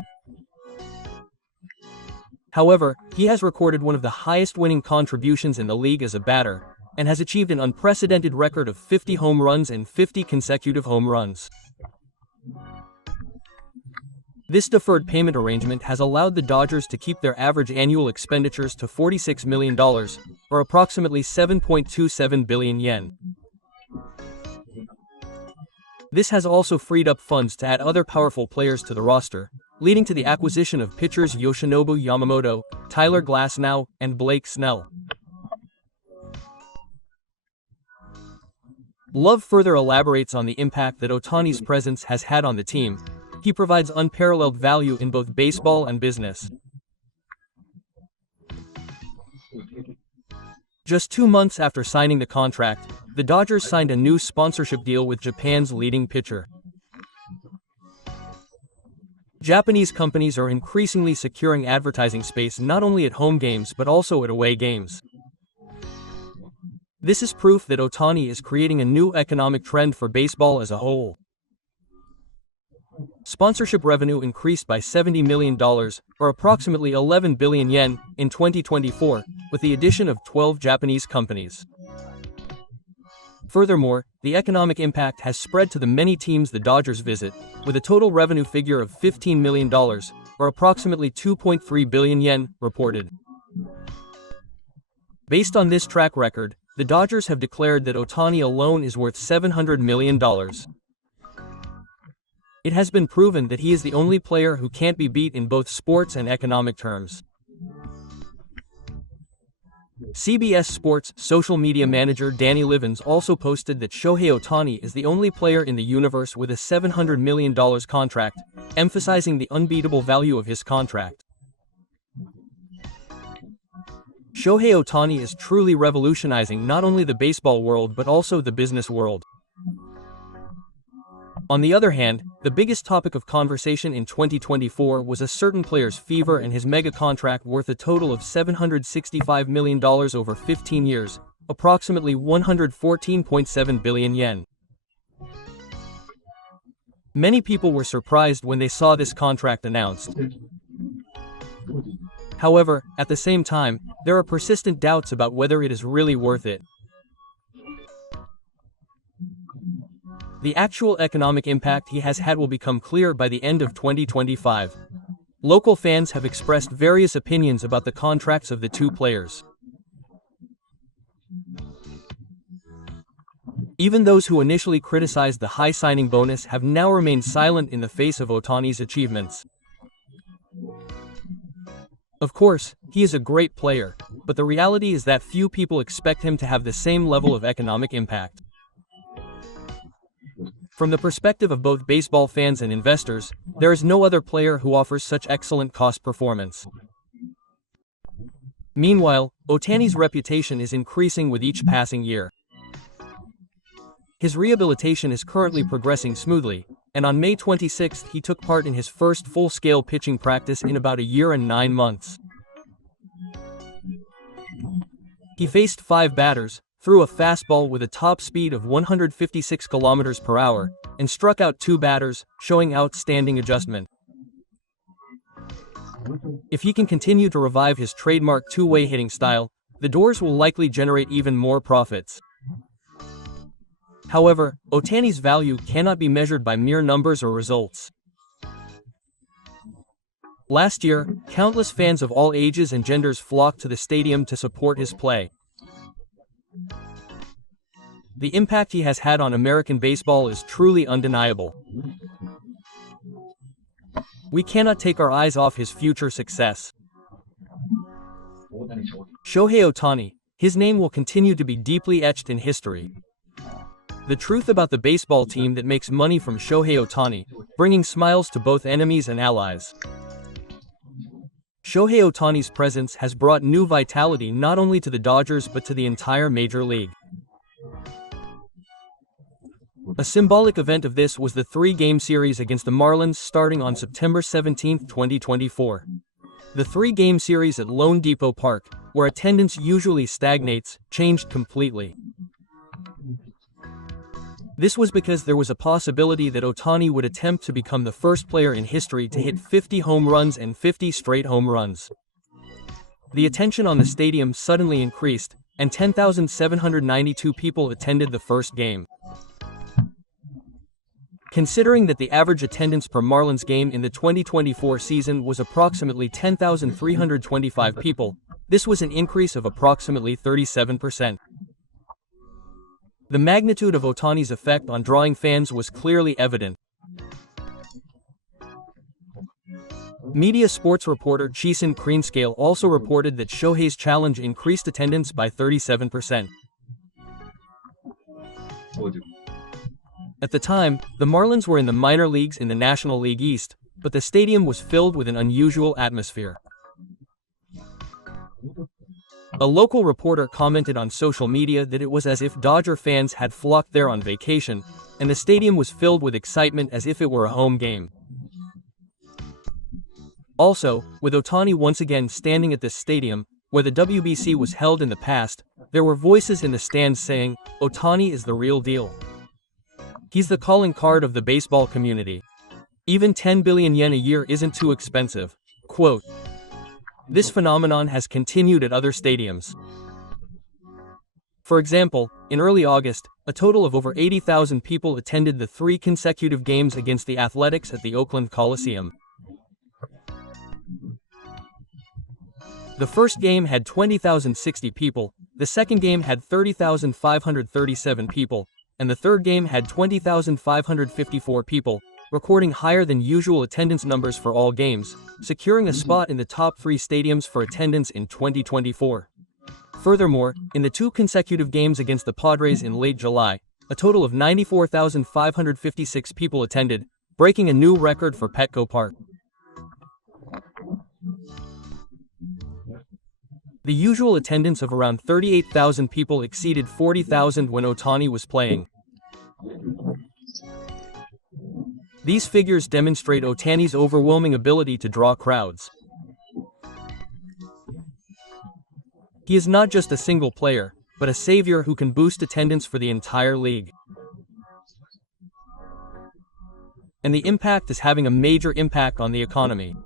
However, he has recorded one of the highest winning contributions in the league as a batter, and has achieved an unprecedented record of 50 home runs and 50 consecutive home runs. This deferred payment arrangement has allowed the Dodgers to keep their average annual expenditures to $46 million, or approximately 7.27 billion yen. This has also freed up funds to add other powerful players to the roster, leading to the acquisition of pitchers Yoshinobu Yamamoto, Tyler Glasnow, and Blake Snell. Love further elaborates on the impact that Ohtani's presence has had on the team. He provides unparalleled value in both baseball and business. Just 2 months after signing the contract, the Dodgers signed a new sponsorship deal with Japan's leading pitcher. Japanese companies are increasingly securing advertising space not only at home games but also at away games. This is proof that Ohtani is creating a new economic trend for baseball as a whole. Sponsorship revenue increased by $70 million, or approximately 11 billion yen, in 2024, with the addition of 12 Japanese companies. Furthermore, the economic impact has spread to the many teams the Dodgers visit, with a total revenue figure of $15 million, or approximately 2.3 billion yen, reported. Based on this track record, the Dodgers have declared that Ohtani alone is worth $700 million. It has been proven that he is the only player who can't be beat in both sports and economic terms. CBS Sports social media manager Danny Livins also posted that Shohei Ohtani is the only player in the universe with a $700 million contract, emphasizing the unbeatable value of his contract. Shohei Ohtani is truly revolutionizing not only the baseball world but also the business world. On the other hand, the biggest topic of conversation in 2024 was a certain player's fever and his mega contract worth a total of $765 million over 15 years, approximately 114.7 billion yen. Many people were surprised when they saw this contract announced. However, at the same time, there are persistent doubts about whether it is really worth it. The actual economic impact he has had will become clear by the end of 2025. Local fans have expressed various opinions about the contracts of the two players. Even those who initially criticized the high signing bonus have now remained silent in the face of Ohtani's achievements. Of course, he is a great player, but the reality is that few people expect him to have the same level of economic impact. From the perspective of both baseball fans and investors, there is no other player who offers such excellent cost performance. Meanwhile, Ohtani's reputation is increasing with each passing year. His rehabilitation is currently progressing smoothly, and on May 26 he took part in his first full-scale pitching practice in about a year and 9 months. He faced 5 batters, threw a fastball with a top speed of 156 km per hour, and struck out 2 batters, showing outstanding adjustment. If he can continue to revive his trademark two-way hitting style, the Doors will likely generate even more profits. However, Ohtani's value cannot be measured by mere numbers or results. Last year, countless fans of all ages and genders flocked to the stadium to support his play. The impact he has had on American baseball is truly undeniable. We cannot take our eyes off his future success. Shohei Ohtani, his name will continue to be deeply etched in history. The truth about the baseball team that makes money from Shohei Ohtani, bringing smiles to both enemies and allies. Shohei Ohtani's presence has brought new vitality not only to the Dodgers but to the entire Major League. A symbolic event of this was the 3-game series against the Marlins starting on September 17, 2024. The 3-game series at Lone Depot Park, where attendance usually stagnates, changed completely. This was because there was a possibility that Ohtani would attempt to become the first player in history to hit 50 home runs and 50 straight home runs. The attention on the stadium suddenly increased, and 10,792 people attended the first game. Considering that the average attendance per Marlins game in the 2024 season was approximately 10,325 people, this was an increase of approximately 37%. The magnitude of Ohtani's effect on drawing fans was clearly evident. Media sports reporter Chisun Creanscale also reported that Shohei's challenge increased attendance by 37%. At the time, the Marlins were in the minor leagues in the National League East, but the stadium was filled with an unusual atmosphere. A local reporter commented on social media that it was as if Dodger fans had flocked there on vacation, and the stadium was filled with excitement as if it were a home game. Also, with Ohtani once again standing at this stadium, where the WBC was held in the past, there were voices in the stands saying, "Ohtani is the real deal. He's the calling card of the baseball community. Even 10 billion yen a year isn't too expensive." Quote. This phenomenon has continued at other stadiums. For example, in early August, a total of over 80,000 people attended the 3 consecutive games against the Athletics at the Oakland Coliseum. The first game had 20,060 people, the second game had 30,537 people, and the third game had 20,554 people, recording higher than usual attendance numbers for all games, securing a spot in the top 3 stadiums for attendance in 2024. Furthermore, in the 2 consecutive games against the Padres in late July, a total of 94,556 people attended, breaking a new record for Petco Park. The usual attendance of around 38,000 people exceeded 40,000 when Ohtani was playing. These figures demonstrate Ohtani's overwhelming ability to draw crowds. He is not just a single player, but a savior who can boost attendance for the entire league. And the impact is having a major impact on the economy.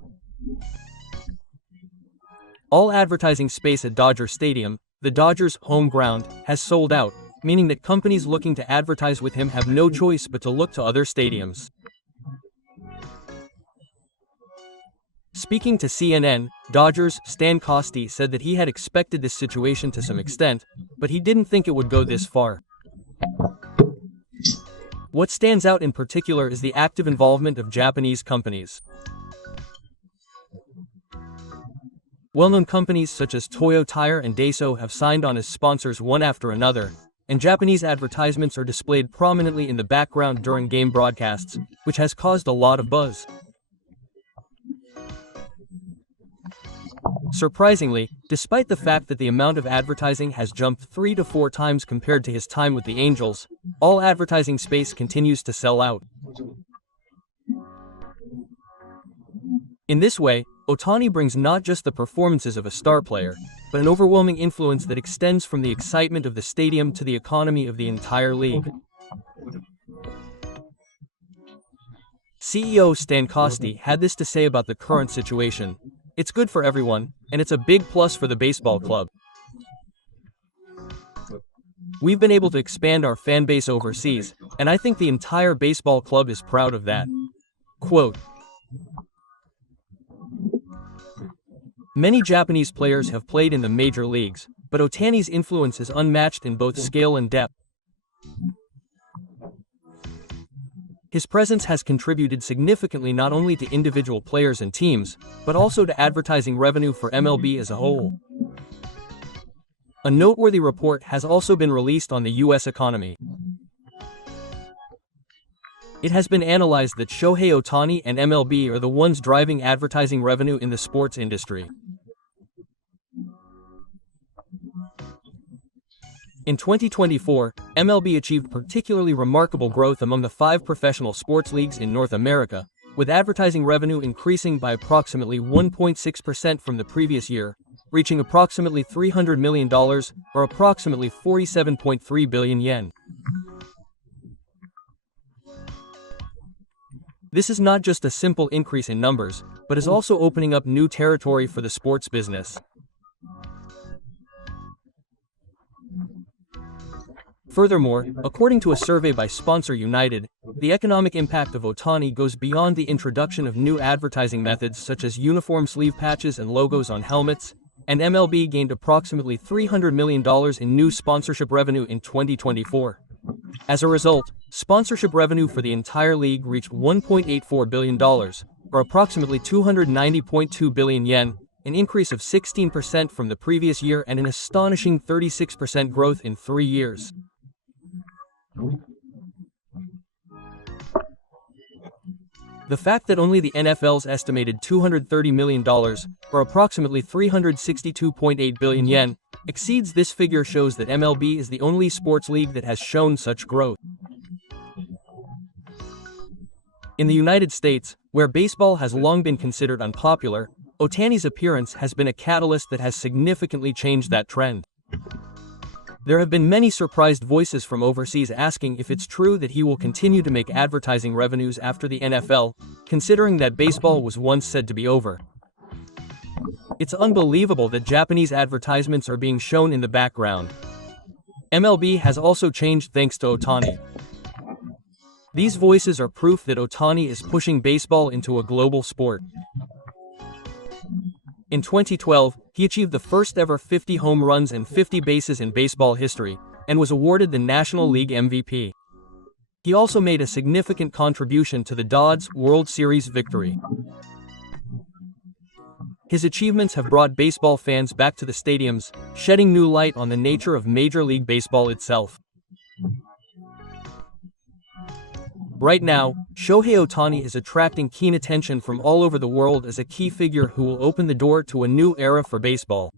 All advertising space at Dodger Stadium, the Dodgers' home ground, has sold out, meaning that companies looking to advertise with him have no choice but to look to other stadiums. Speaking to CNN, Dodgers' Stan Costi said that he had expected this situation to some extent, but he didn't think it would go this far. What stands out in particular is the active involvement of Japanese companies. Well-known companies such as Toyo Tire and Daiso have signed on as sponsors one after another, and Japanese advertisements are displayed prominently in the background during game broadcasts, which has caused a lot of buzz. Surprisingly, despite the fact that the amount of advertising has jumped 3 to 4 times compared to his time with the Angels, all advertising space continues to sell out. In this way, Ohtani brings not just the performances of a star player, but an overwhelming influence that extends from the excitement of the stadium to the economy of the entire league. CEO Stan Costi had this to say about the current situation: "It's good for everyone, and it's a big plus for the baseball club. We've been able to expand our fan base overseas, and I think the entire baseball club is proud of that." Quote. Many Japanese players have played in the major leagues, but Ohtani's influence is unmatched in both scale and depth. His presence has contributed significantly not only to individual players and teams, but also to advertising revenue for MLB as a whole. A noteworthy report has also been released on the U.S. economy. It has been analyzed that Shohei Ohtani and MLB are the ones driving advertising revenue in the sports industry. In 2024, MLB achieved particularly remarkable growth among the 5 professional sports leagues in North America, with advertising revenue increasing by approximately 1.6% from the previous year, reaching approximately $300 million, or approximately 47.3 billion yen. This is not just a simple increase in numbers, but is also opening up new territory for the sports business. Furthermore, according to a survey by Sponsor United, the economic impact of Ohtani goes beyond the introduction of new advertising methods such as uniform sleeve patches and logos on helmets, and MLB gained approximately $300 million in new sponsorship revenue in 2024. As a result, sponsorship revenue for the entire league reached $1.84 billion, or approximately 290.2 billion yen, an increase of 16% from the previous year and an astonishing 36% growth in 3 years. The fact that only the NFL's estimated $230 million, or approximately 362.8 billion yen, exceeds this figure shows that MLB is the only sports league that has shown such growth. In the United States, where baseball has long been considered unpopular, Ohtani's appearance has been a catalyst that has significantly changed that trend. There have been many surprised voices from overseas asking if it's true that he will continue to make advertising revenues after the NFL, considering that baseball was once said to be over. It's unbelievable that Japanese advertisements are being shown in the background. MLB has also changed thanks to Ohtani. These voices are proof that Ohtani is pushing baseball into a global sport. In 2012, he achieved the first ever 50 home runs and 50 bases in baseball history, and was awarded the National League MVP. He also made a significant contribution to the Dodgers' World Series victory. His achievements have brought baseball fans back to the stadiums, shedding new light on the nature of Major League Baseball itself. Right now, Shohei Ohtani is attracting keen attention from all over the world as a key figure who will open the door to a new era for baseball.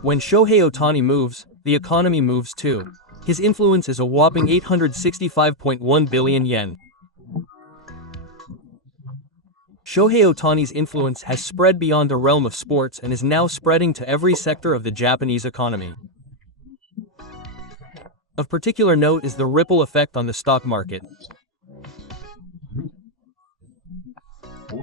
When Shohei Ohtani moves, the economy moves too. His influence is a whopping 865.1 billion yen. Shohei Ohtani's influence has spread beyond the realm of sports and is now spreading to every sector of the Japanese economy. Of particular note is the ripple effect on the stock market.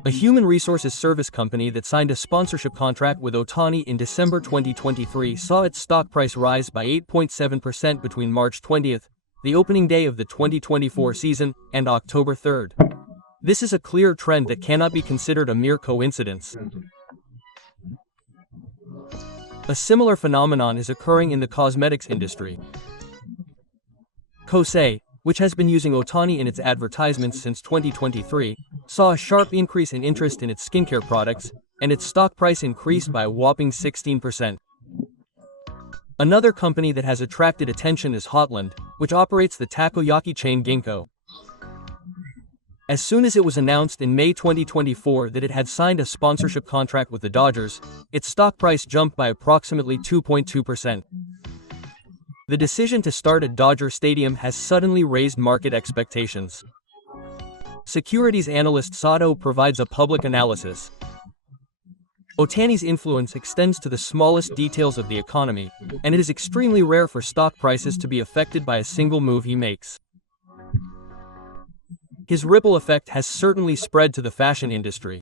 A human resources service company that signed a sponsorship contract with Ohtani in December 2023 saw its stock price rise by 8.7% between March 20th, the opening day of the 2024 season, and October 3rd. This is a clear trend that cannot be considered a mere coincidence. A similar phenomenon is occurring in the cosmetics industry. Kosei, which has been using Ohtani in its advertisements since 2023, saw a sharp increase in interest in its skincare products, and its stock price increased by a whopping 16%. Another company that has attracted attention is Hotland, which operates the takoyaki chain Ginkgo. As soon as it was announced in May 2024 that it had signed a sponsorship contract with the Dodgers, its stock price jumped by approximately 2.2%. The decision to start at Dodger Stadium has suddenly raised market expectations. Securities analyst Sato provides a public analysis. Ohtani's influence extends to the smallest details of the economy, and it is extremely rare for stock prices to be affected by a single move he makes. His ripple effect has certainly spread to the fashion industry.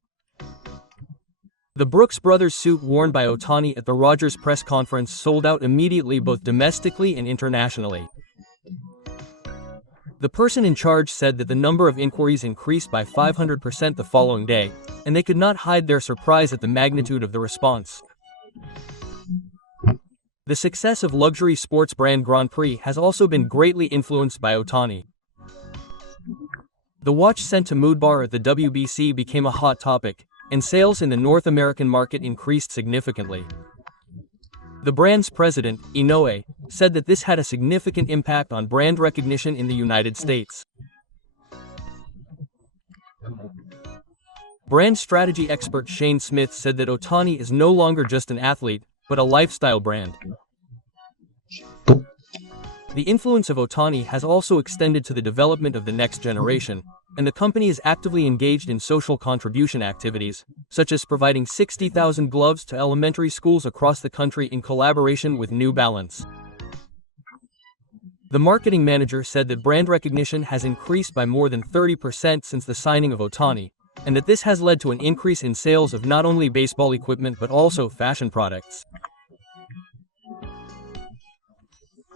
The Brooks Brothers suit worn by Ohtani at the Rogers press conference sold out immediately both domestically and internationally. The person in charge said that the number of inquiries increased by 500% the following day, and they could not hide their surprise at the magnitude of the response. The success of luxury sports brand Grand Prix has also been greatly influenced by Ohtani. The watch sent to Mood Bar at the WBC became a hot topic, and sales in the North American market increased significantly. The brand's president, Inoue, said that this had a significant impact on brand recognition in the United States. Brand strategy expert Shane Smith said that Ohtani is no longer just an athlete, but a lifestyle brand. The influence of Ohtani has also extended to the development of the next generation, and the company is actively engaged in social contribution activities, such as providing 60,000 gloves to elementary schools across the country in collaboration with New Balance. The marketing manager said that brand recognition has increased by more than 30% since the signing of Ohtani, and that this has led to an increase in sales of not only baseball equipment but also fashion products.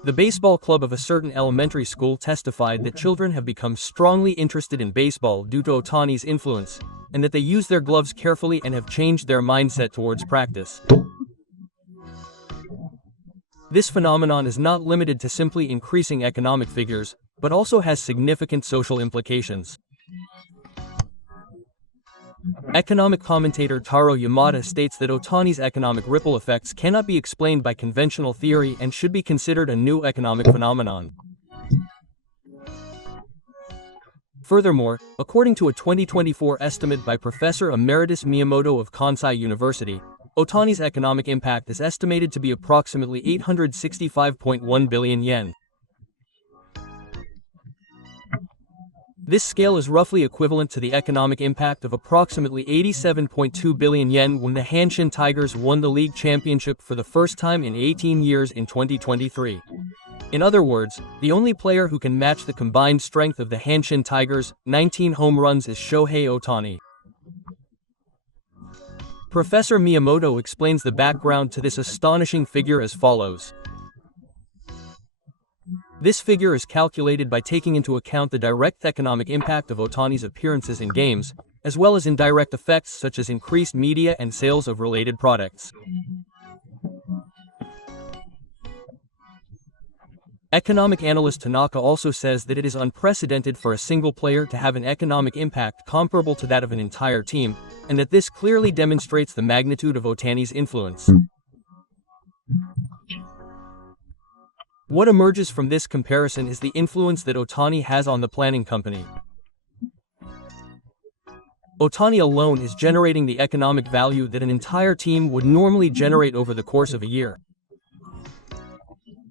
The baseball club of a certain elementary school testified that children have become strongly interested in baseball due to Ohtani's influence, and that they use their gloves carefully and have changed their mindset towards practice. This phenomenon is not limited to simply increasing economic figures, but also has significant social implications. Economic commentator Taro Yamada states that Ohtani's economic ripple effects cannot be explained by conventional theory and should be considered a new economic phenomenon. Furthermore, according to a 2024 estimate by Professor Emeritus Miyamoto of Kansai University, Ohtani's economic impact is estimated to be approximately 865.1 billion yen. This scale is roughly equivalent to the economic impact of approximately 87.2 billion yen when the Hanshin Tigers won the league championship for the first time in 18 years in 2023. In other words, the only player who can match the combined strength of the Hanshin Tigers' 19 home runs is Shohei Ohtani. Professor Miyamoto explains the background to this astonishing figure as follows. This figure is calculated by taking into account the direct economic impact of Ohtani's appearances in games, as well as indirect effects such as increased media and sales of related products. Economic analyst Tanaka also says that it is unprecedented for a single player to have an economic impact comparable to that of an entire team, and that this clearly demonstrates the magnitude of Ohtani's influence. What emerges from this comparison is the influence that Ohtani has on the planning company. Ohtani alone is generating the economic value that an entire team would normally generate over the course of a year.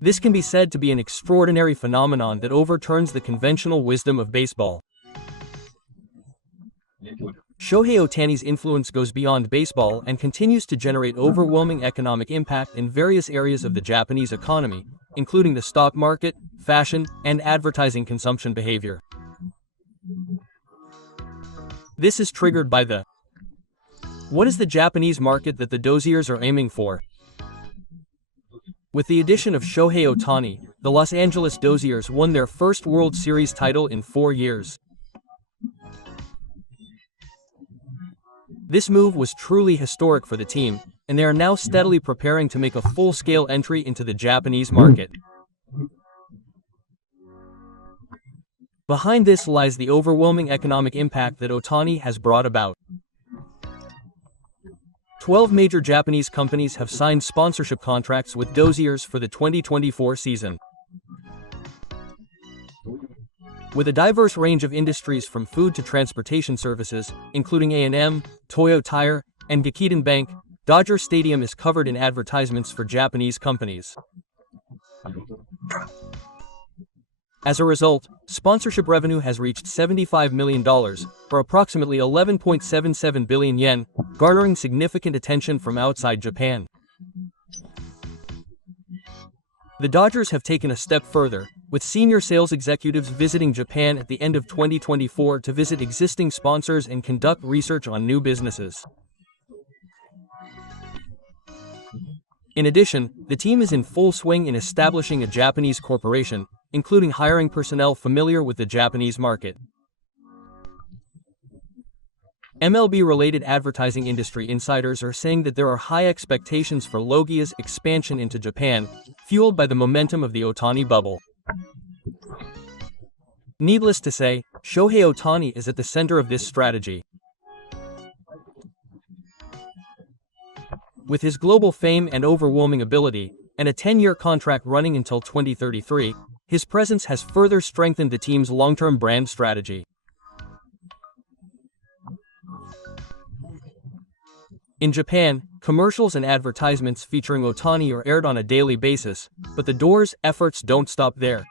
This can be said to be an extraordinary phenomenon that overturns the conventional wisdom of baseball. Shohei Ohtani's influence goes beyond baseball and continues to generate overwhelming economic impact in various areas of the Japanese economy, including the stock market, fashion, and advertising consumption behavior. This is triggered by the what is the Japanese market that the Doziers are aiming for? With the addition of Shohei Ohtani, the Los Angeles Doziers won their first World Series title in 4 years. This move was truly historic for the team, and they are now steadily preparing to make a full-scale entry into the Japanese market. Behind this lies the overwhelming economic impact that Ohtani has brought about. 12 major Japanese companies have signed sponsorship contracts with Doziers for the 2024 season. With a diverse range of industries from food to transportation services, including A&M, Toyo Tire, and Gakiden Bank, Dodger Stadium is covered in advertisements for Japanese companies. As a result, sponsorship revenue has reached $75 million, or approximately 11.77 billion yen, garnering significant attention from outside Japan. The Dodgers have taken a step further, with senior sales executives visiting Japan at the end of 2024 to visit existing sponsors and conduct research on new businesses. In addition, the team is in full swing in establishing a Japanese corporation, including hiring personnel familiar with the Japanese market. MLB-related advertising industry insiders are saying that there are high expectations for Logia's expansion into Japan, fueled by the momentum of the Ohtani bubble. Needless to say, Shohei Ohtani is at the center of this strategy. With his global fame and overwhelming ability, and a 10-year contract running until 2033, his presence has further strengthened the team's long-term brand strategy. In Japan, commercials and advertisements featuring Ohtani are aired on a daily basis, but the Doors' efforts don't stop there.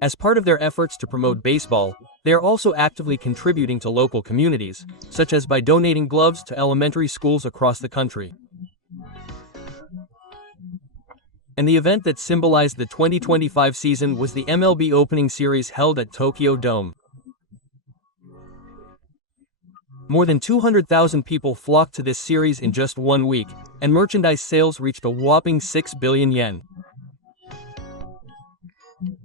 As part of their efforts to promote baseball, they are also actively contributing to local communities, such as by donating gloves to elementary schools across the country. And the event that symbolized the 2025 season was the MLB opening series held at Tokyo Dome. More than 200,000 people flocked to this series in just 1 week, and merchandise sales reached a whopping 6 billion yen.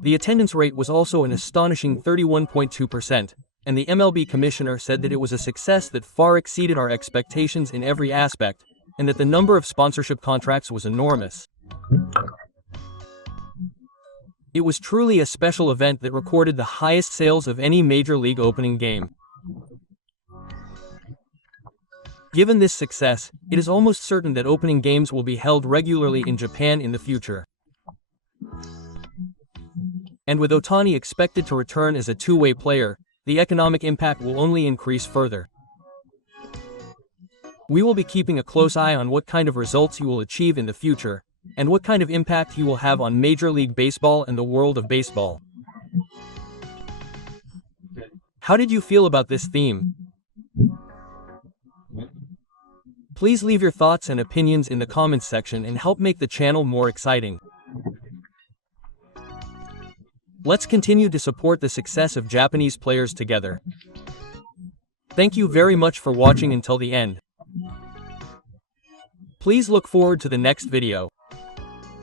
The attendance rate was also an astonishing 31.2%, and the MLB commissioner said that it was a success that far exceeded our expectations in every aspect, and that the number of sponsorship contracts was enormous. It was truly a special event that recorded the highest sales of any major league opening game. Given this success, it is almost certain that opening games will be held regularly in Japan in the future. And with Ohtani expected to return as a two-way player, the economic impact will only increase further. We will be keeping a close eye on what kind of results he will achieve in the future, and what kind of impact he will have on Major League Baseball and the world of baseball. How did you feel about this theme? Please leave your thoughts and opinions in the comments section and help make the channel more exciting. Let's continue to support the success of Japanese players together. Thank you very much for watching until the end. Please look forward to the next video.